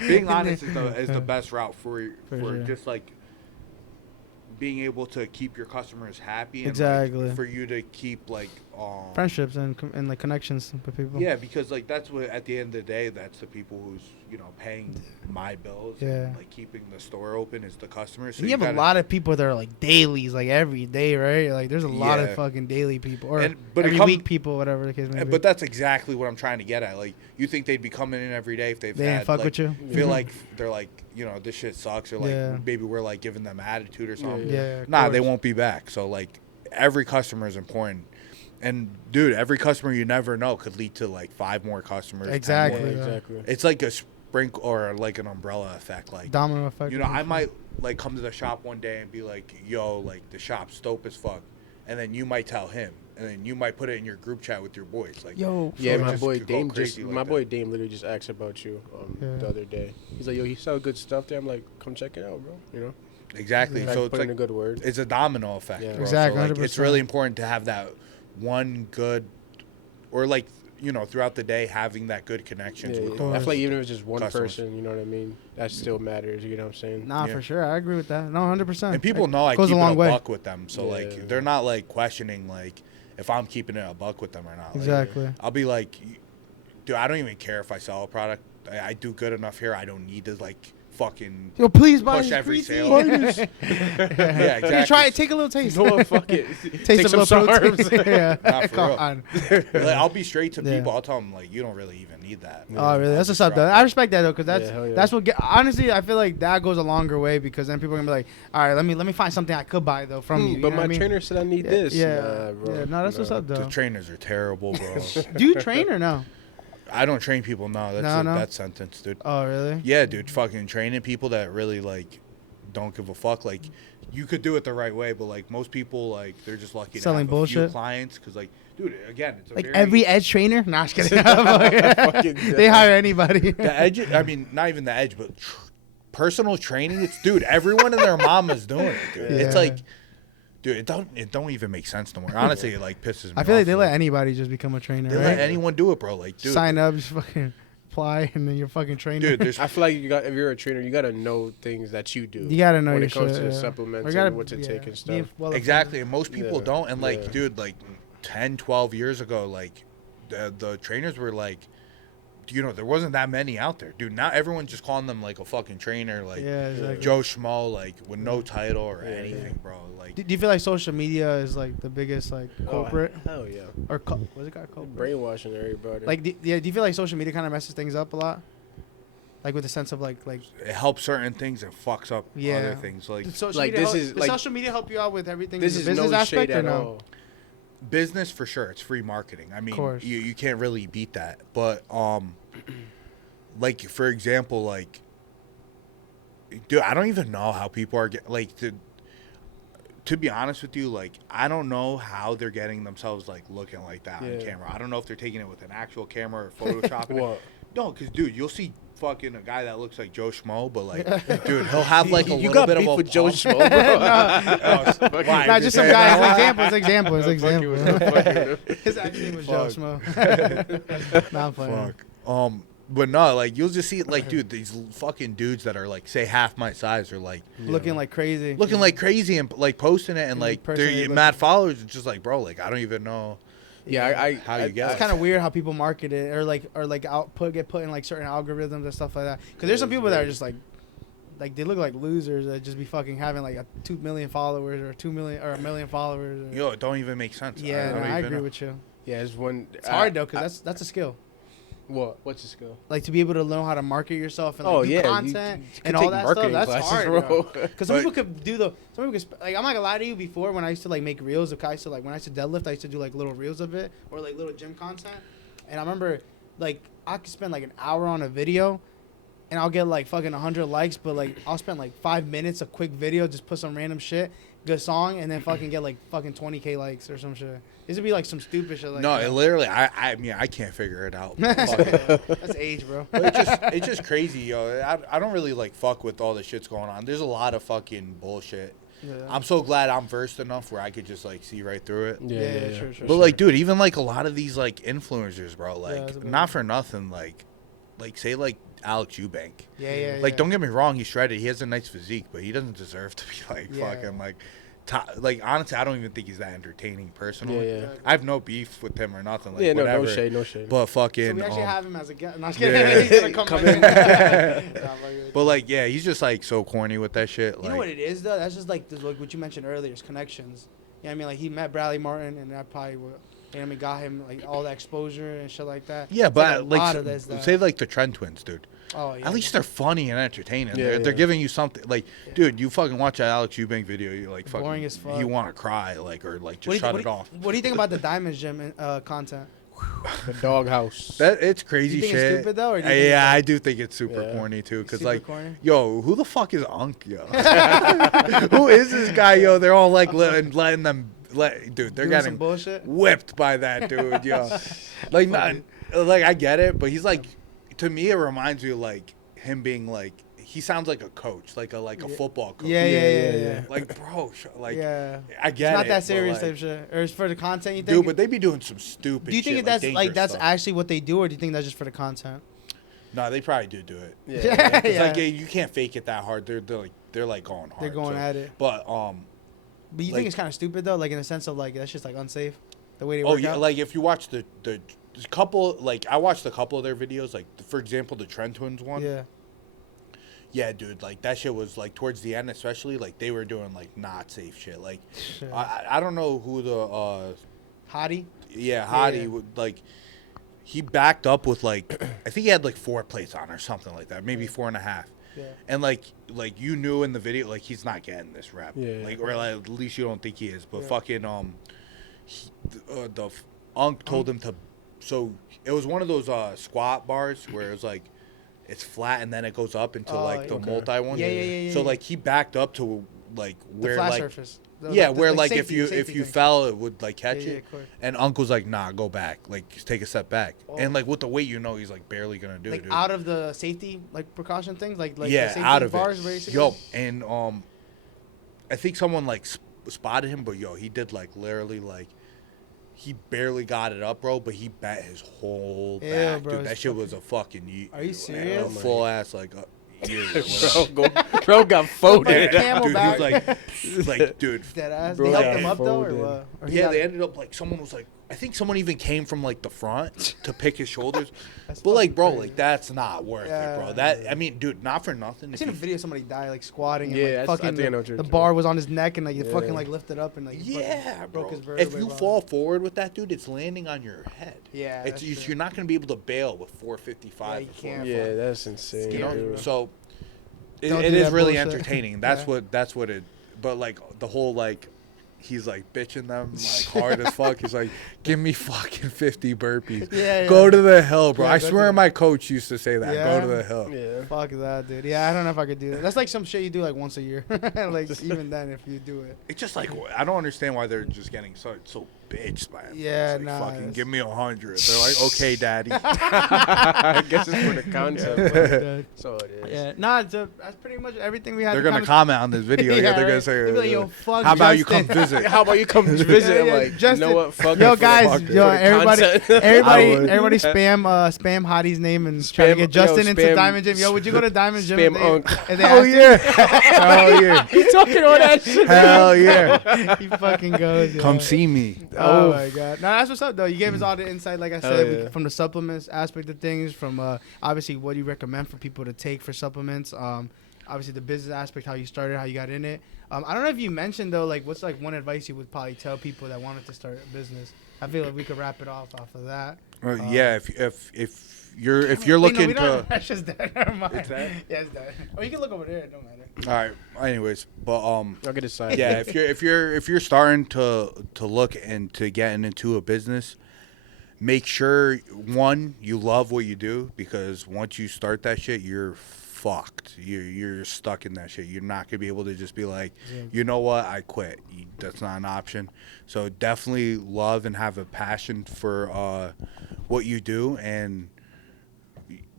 Being honest is the best route for sure. just like being able to keep your customers happy and Exactly. like, for you to keep like friendships and like connections with people. yeah, because like that's what at the end of the day that's the people who's paying my bills and like keeping the store open is the customers. So and you have a lot of people that are like dailies, like every day, right? Like there's a lot of fucking daily people or but every week people, whatever the case may be. But that's exactly what I'm trying to get at. Like you think they'd be coming in every day if they ain't fuck like, with you? feel like they're like this shit sucks or like maybe we're like giving them attitude or something. Nah, they won't be back. So like every customer is important. And dude, every customer you never know could lead to like 5 more customers. Exactly. More. Exactly. It's like a sprinkle or like an umbrella effect. Like domino effect. I might like come to the shop one day and be like, yo, like the shop's dope as fuck. And then you might tell him. And then you might put it in your group chat with your boys. Like, yo, yeah, so my boy Dame Dame literally just asked about you the other day. He's like, yo, he sell good stuff there. I'm like, come check it out, bro. Exactly. So it's put in like a good word. It's a domino effect. Yeah. Bro. Exactly. So, like, it's really important to have that one good, or like throughout the day having that good connection. Yeah, with I feel like even if it's just one customers. person, you know what I mean, that still matters. You know what I'm saying? Nah, for sure. I agree with that. No, 100%. And people know I goes keep a it long a way. buck with them, so like they're not like questioning like if I'm keeping it a buck with them or not. Like, Exactly. I'll be like, dude, I don't even care if I sell a product. I do good enough here. I don't need to like fucking Yo, please buy push this every greasy. sale. Yeah, exactly. You try it. Take a little taste. No, fuck it. Taste Take a some little protein. carbs. Yeah. Nah, for Come real. on. Like, I'll be straight to Yeah. people. I'll tell them like, you don't really even need that. Oh, really? I'll That's just what's up, drop though. it. I respect that, though, because hell yeah. that's what honestly, I feel like that goes a longer way because then people are going to be like, all right, let me find something I could buy, though, from you. You But know my what I mean? trainer said I need this. Yeah. Nah, bro. Yeah, no, that's what's up, The though. trainers are terrible, bro. Do you train or no? I don't train people. No, that's No. that sentence, dude. Oh, really? Yeah, dude, fucking training people that really like don't give a fuck. Like, you could do it the right way, but like most people, like they're just lucky Selling to have a few bullshit? clients. Because like, dude, again, it's a Like very, every edge trainer? Nah, just kidding. Fucking They hire anybody. the edge. I mean, not even the edge, but personal training. It's dude, everyone and their mama's doing it, dude. It's Yeah. like, dude, it don't even make sense no more. Honestly, it like pisses me off. I feel like they let anybody just become a trainer, they right? let anyone do it, bro. Like, dude, Sign up, just fucking apply, and then you're fucking trainer. dude. There's I feel like if you're a trainer, you gotta know things that you do. You gotta know when your it comes shit, to the yeah. supplements Or gotta- and what to take and be stuff. well exactly, and most people Yeah. don't. And like, Yeah. dude, like 10, 12 years ago, like the trainers were like, there wasn't that many out there, dude. Now everyone's just calling them like a fucking trainer, like Yeah, exactly. Joe Schmo, like with no title or anything, bro. Like, Do you feel like social media is like the biggest like culprit Hell yeah. or what's it called? Culprit? Brainwashing everybody. Like, do you feel like social media kind of messes things up a lot? Like with the sense of like it helps certain things and fucks up Yeah. other things. Like did social Like, media this help, is, does like- social media help you out with everything? this in is the business no aspect shade or at no? all. business for sure, it's free marketing. I mean, course. you can't really beat that. But like for example, like, dude, I don't even know how people are like to be honest with you, like, I don't know how they're getting themselves like looking like that on camera. I don't know if they're taking it with an actual camera or photoshopping it. What? No, because dude, you'll see fucking a guy that looks like Joe Schmo, but like, dude, he'll have like a You little got bit beef of a with Joe pump. Schmo, bro. Why? Not just some guy. It's example. It's example. Fuck. His actual name was Joe Schmo. Nah, I'm playing. Fuck. But no, like you'll just see like, dude, these fucking dudes that are like, say half my size are like Looking like crazy. looking like crazy and like posting it and like personally they're looking- mad followers. It's just like, bro, like I don't even know. Yeah, How you get It's it. kind of weird how people market it or like get put in like certain algorithms and stuff like that. Because there's some people that are just like like they look like losers that just be fucking having like 2 million followers or 2 million or 1 million followers. Or, Yo, it don't even make sense. yeah, I agree with you. Yeah, it's one. It's hard though, cause that's a skill. What's the skill? Like to be able to know how to market yourself and like, do content you and could all take that stuff. marketing That's classes, hard, bro. Because some people could do some people could, like, I'm not gonna lie to you. Before, when I used to like make reels of, I used to like when I used to deadlift, I used to do like little reels of it or like little gym content. And I remember like I could spend like an hour on a video, and I'll get like fucking 100 likes, but like I'll spend like 5 minutes, a quick video, just put some random shit, good song, and then fucking get like fucking 20K likes or some shit. This would be like some stupid shit like no, that. it literally, I mean, I can't figure it out. That's age, bro. But it's just crazy, yo. I don't really like fuck with all the shit's going on. There's a lot of fucking bullshit. Yeah. I'm so glad I'm versed enough where I could just like see right through it. Yeah, sure. But like, dude, even like a lot of these like influencers, bro, like that's a big not for nothing, like say like Alex Eubank. Yeah. Like, don't get me wrong, he's shredded. He has a nice physique, but he doesn't deserve to be like Yeah. fucking like. Like, honestly, I don't even think he's that entertaining personally. Yeah. I have no beef with him or nothing. Like, Yeah, whatever. no shade. But fucking. So we actually have him as a guest. No, I'm just Yeah. kidding. He's gonna come in. But like, yeah, he's just like so corny with that shit. You Like, know what it is though? That's just like what you mentioned earlier. Is connections. You know what I mean? Like he met Bradley Martin, and that probably would, you know what I mean, got him like all the exposure and shit like that. yeah, It's but a like, lot of this, though. say like the Trend Twins, dude. Oh yeah. At least they're funny and entertaining. Yeah, They're yeah. giving you something. Like, dude, you fucking watch that Alex Eubank video, you like fucking. Boring as fuck. You want to cry, like, or like just What do you- shut what it do you- off. What do you think about the Diamonds Gym content? The doghouse. That it's crazy Do you think shit. it's stupid, though, or do you think it's, Yeah, like- I do think it's super Yeah. corny too. Cause Super like, corny? yo, who the fuck is Unk, yo? Who is this guy, yo? They're all like letting them. Dude, they're Doing some getting bullshit. whipped by that dude, yo. Like, not, like I get it, but he's like, to me, it reminds me of like him being like, he sounds like a coach, like a football coach. Yeah. Like, bro, like, Yeah. I get it. It's not that but, serious like, type shit. Or it's for the content you think? dude, but they be doing some stupid. do you think shit, that's like dangerous that's stuff. actually what they do, or do you think that's just for the content? No, they probably do it. Yeah. It's like you can't fake it that hard. They're like going hard. They're going at it. But But you like- think it's kind of stupid though, like in the sense of like that's just like unsafe, the way they oh work yeah, out? like if you watch the couple, like I watched a couple of their videos, like for example the Trend Twins one. Yeah. Yeah, dude, like that shit was like towards the end, especially like they were doing like not safe shit. Like Shit. I don't know who the Hottie. Hottie Yeah. would like. He backed up with like I think he had like 4 plates on or something like that, maybe 4.5. Yeah. And like you knew in the video like he's not getting this rep. Yeah. Like or like, at least you don't think he is. But Yeah. fucking Unk told him to. So it was one of those squat bars where it was like it's flat and then it goes up into Oh, like the okay. multi one. Yeah. So like he backed up to like The where flat like surface. where like safety, if safety you thing. fell it would like catch Yeah, it. of course. And Unc was like, nah, go back. Like just take a step back. Oh. And like with the weight, he's like barely gonna do Like it. Dude. out of the safety like precaution things, like the Yeah, safety out of bars, it. basically. Yo, and I think someone like spotted him, but yo, he did like literally like he barely got it up, bro. But he bent his whole Ew, back, bro, dude. That it's shit was a fucking. Are you serious? A full ass like. Years, Bro got folded. Camel dude, back. he was like, dude. Dead ass. Bro, They helped yeah. him up though, or Folded. what? Or he Yeah, got- they ended up like someone was like, I think someone even came from like the front to pick his shoulders. That's But like, fucking bro, crazy. like that's not worth it, bro. Yeah. That I mean, dude, not for nothing. I if seen a you- video of somebody die like squatting. Yeah, and, that's- like, I fucking think I know what you're the talking bar about. was on his neck and like it fucking Yeah. like lifted up and like he Yeah, fucking bro. broke his If vertebrae, you bro. fall forward with that, dude, it's landing on your head. Yeah, it's that's true. you're not gonna be able to bail with 455. Yeah, you or can't. Yeah, that's insane. You know, dude. so it Don't is do that really bullshit. entertaining. That's what it. But like the whole like, he's like bitching them like hard as fuck. He's like, give me fucking 50 burpees. Yeah, Go yeah. to the hill, bro. Yeah, I go to swear the- my coach used to say that. Yeah. Go to the hill. Yeah. Fuck that, dude. Yeah, I don't know if I could do that. That's like some shit you do like once a year. Like even then, if you do it. It's just like I don't understand why they're just getting so bitched by him. Yeah, It's like, nah, fucking it's- give me 100. They're like, okay, daddy. I guess it's for the content. but so it is. Yeah, nah, that's pretty much everything we had. They're to gonna kinda- comment on this video. Yeah, Yeah, they're gonna right. say, They'll be like, yo, fuck how about you come Justin. visit? How about you come visit? Yeah, I'm yeah, like, Justin. you know what? Fuck Yo, it for guys, the- yo, for the everybody, content. everybody, spam Hottie's name and try to get Justin into spam- Diamond Gym. Yo, would you go to Diamond Gym? spam if they- Unk. if they Hell asked you? yeah. Hell yeah. He talking all that shit. Hell yeah. He fucking goes. yo. Come see me. Oh my god! No, that's what's up though. You gave us all the insight, like I Hell said, yeah. from the supplements aspect of things, from obviously what you recommend for people to take for supplements. obviously the business aspect, how you started, how you got in it. I don't know if you mentioned though, like what's like one advice you would probably tell people that wanted to start a business. I feel like we could wrap it off of that. Yeah, if you're looking to. That's just dead. Never mind. It's dead? Yeah, it's dead. Or you can look over there. It don't matter. All right. Anyways, but I'll get a side. yeah, if you're starting to look into getting into a business, make sure one, you love what you do, because once you start that shit, you're fucked. You're stuck in that shit. You're not gonna be able to just be like, you know what, I quit. That's not an option. So definitely love and have a passion for what you do. And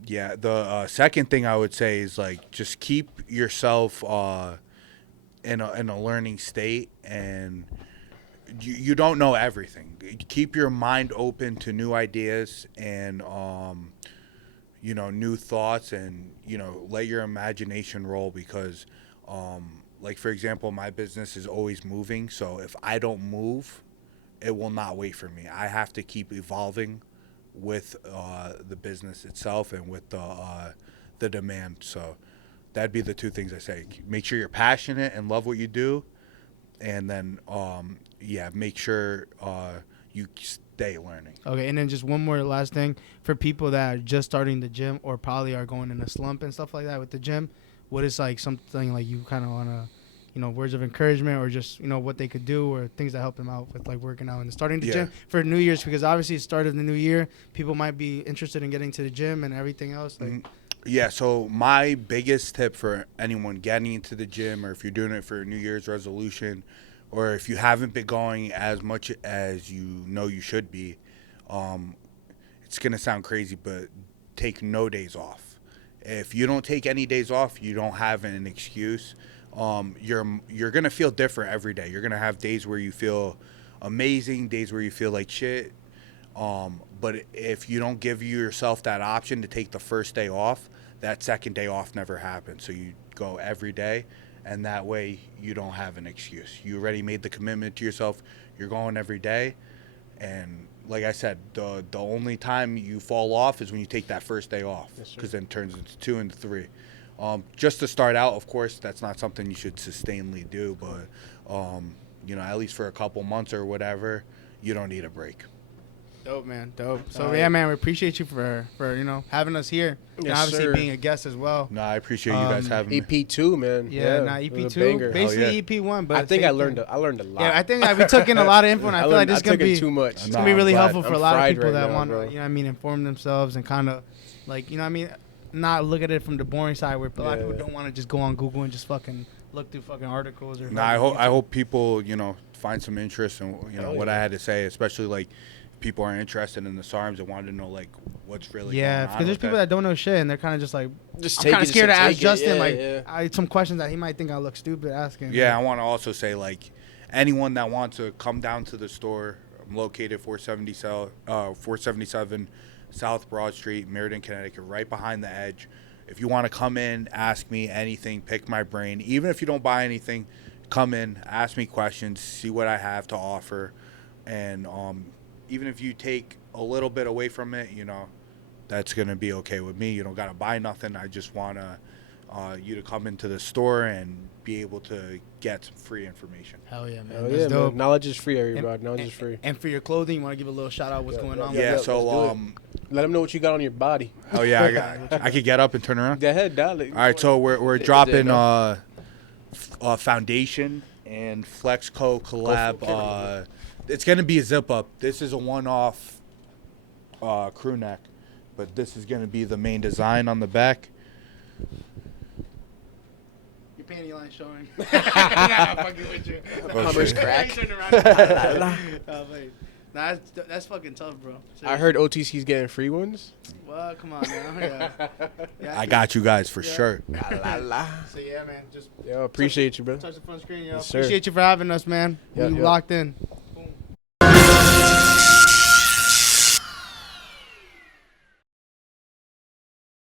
yeah, the second thing I would say is like just keep yourself in a learning state, and you don't know everything. Keep your mind open to new ideas and new thoughts, and let your imagination roll, because like for example, my business is always moving, so if I don't move, it will not wait for me. I have to keep evolving with the business itself and with the demand. So that'd be the two things I say. Make sure you're passionate and love what you do, and then make sure you stay learning. Okay, and then just one more last thing for people that are just starting the gym or probably are going in a slump and stuff like that with the gym. What is like something like you kind of want to, words of encouragement, or just what they could do, or things that help them out with like working out and starting the gym for New Year's, because obviously it started the new year. People might be interested in getting to the gym and everything else. Like, yeah, so my biggest tip for anyone getting into the gym, or if you're doing it for a New Year's resolution, or if you haven't been going as much as you should be, it's going to sound crazy, but take no days off. If you don't take any days off, you don't have an excuse. You're going to feel different every day. You're going to have days where you feel amazing, days where you feel like shit. But if you don't give yourself that option to take the first day off, that second day off never happens. So you go every day, and that way you don't have an excuse. You already made the commitment to yourself. You're going every day. And like I said, the only time you fall off is when you take that first day off, because then it turns into 2 and 3. Just to start out, of course, that's not something you should sustainably do, but at least for a couple months or whatever, you don't need a break. Dope, man. Dope. So, man, we appreciate you for having us here. Yes, and obviously sir. being a guest as well. No, I appreciate you guys having me. EP.2, man. EP.2. Basically EP1, but I think I learned a lot. Yeah, I think we took in a lot of info, and I feel like this is going to be too much. It's going to be really helpful for a lot of people right that now, want to, inform themselves and kind of, not look at it from the boring side, where a lot of people don't want to just go on Google and just fucking look through fucking articles. Or I hope people, find some interest in, what I had to say, especially, like, people are interested in the SARMs and want to know, like, what's really going on. because there's people that don't know shit, and they're kind of just like, I'm kind of scared to ask Justin, some questions that he might think I look stupid asking. Yeah, I want to also say, like, anyone that wants to come down to the store, I'm located 477 South Broad Street, Meriden, Connecticut, right behind the Edge. If you want to come in, ask me anything, pick my brain. Even if you don't buy anything, come in, ask me questions, see what I have to offer. And even if you take a little bit away from it, that's going to be okay with me. You don't got to buy nothing. I just want you to come into the store and be able to get some free information. Hell yeah, man. Hell yeah, man. Knowledge is free, everybody. Knowledge is free. And for your clothing, you want to give a little shout out what's going on? Yeah, so let them know what you got on your body. Oh yeah, I could get up and turn around. Go ahead, darling. All right, so we're dropping foundation and Flexco collab. It's gonna be a zip up. This is a one-off crew neck, but this is gonna be the main design on the back. Your panty line showing. Nah, I'm fucking with you. Hummer's crack. That's fucking tough, bro. Seriously. I heard OTC's getting free ones. Well, come on, man. I got you guys for sure. So yeah, man. Just appreciate you, bro. touch the front screen, yo. Yes, sir. Appreciate you for having us, man. We locked in.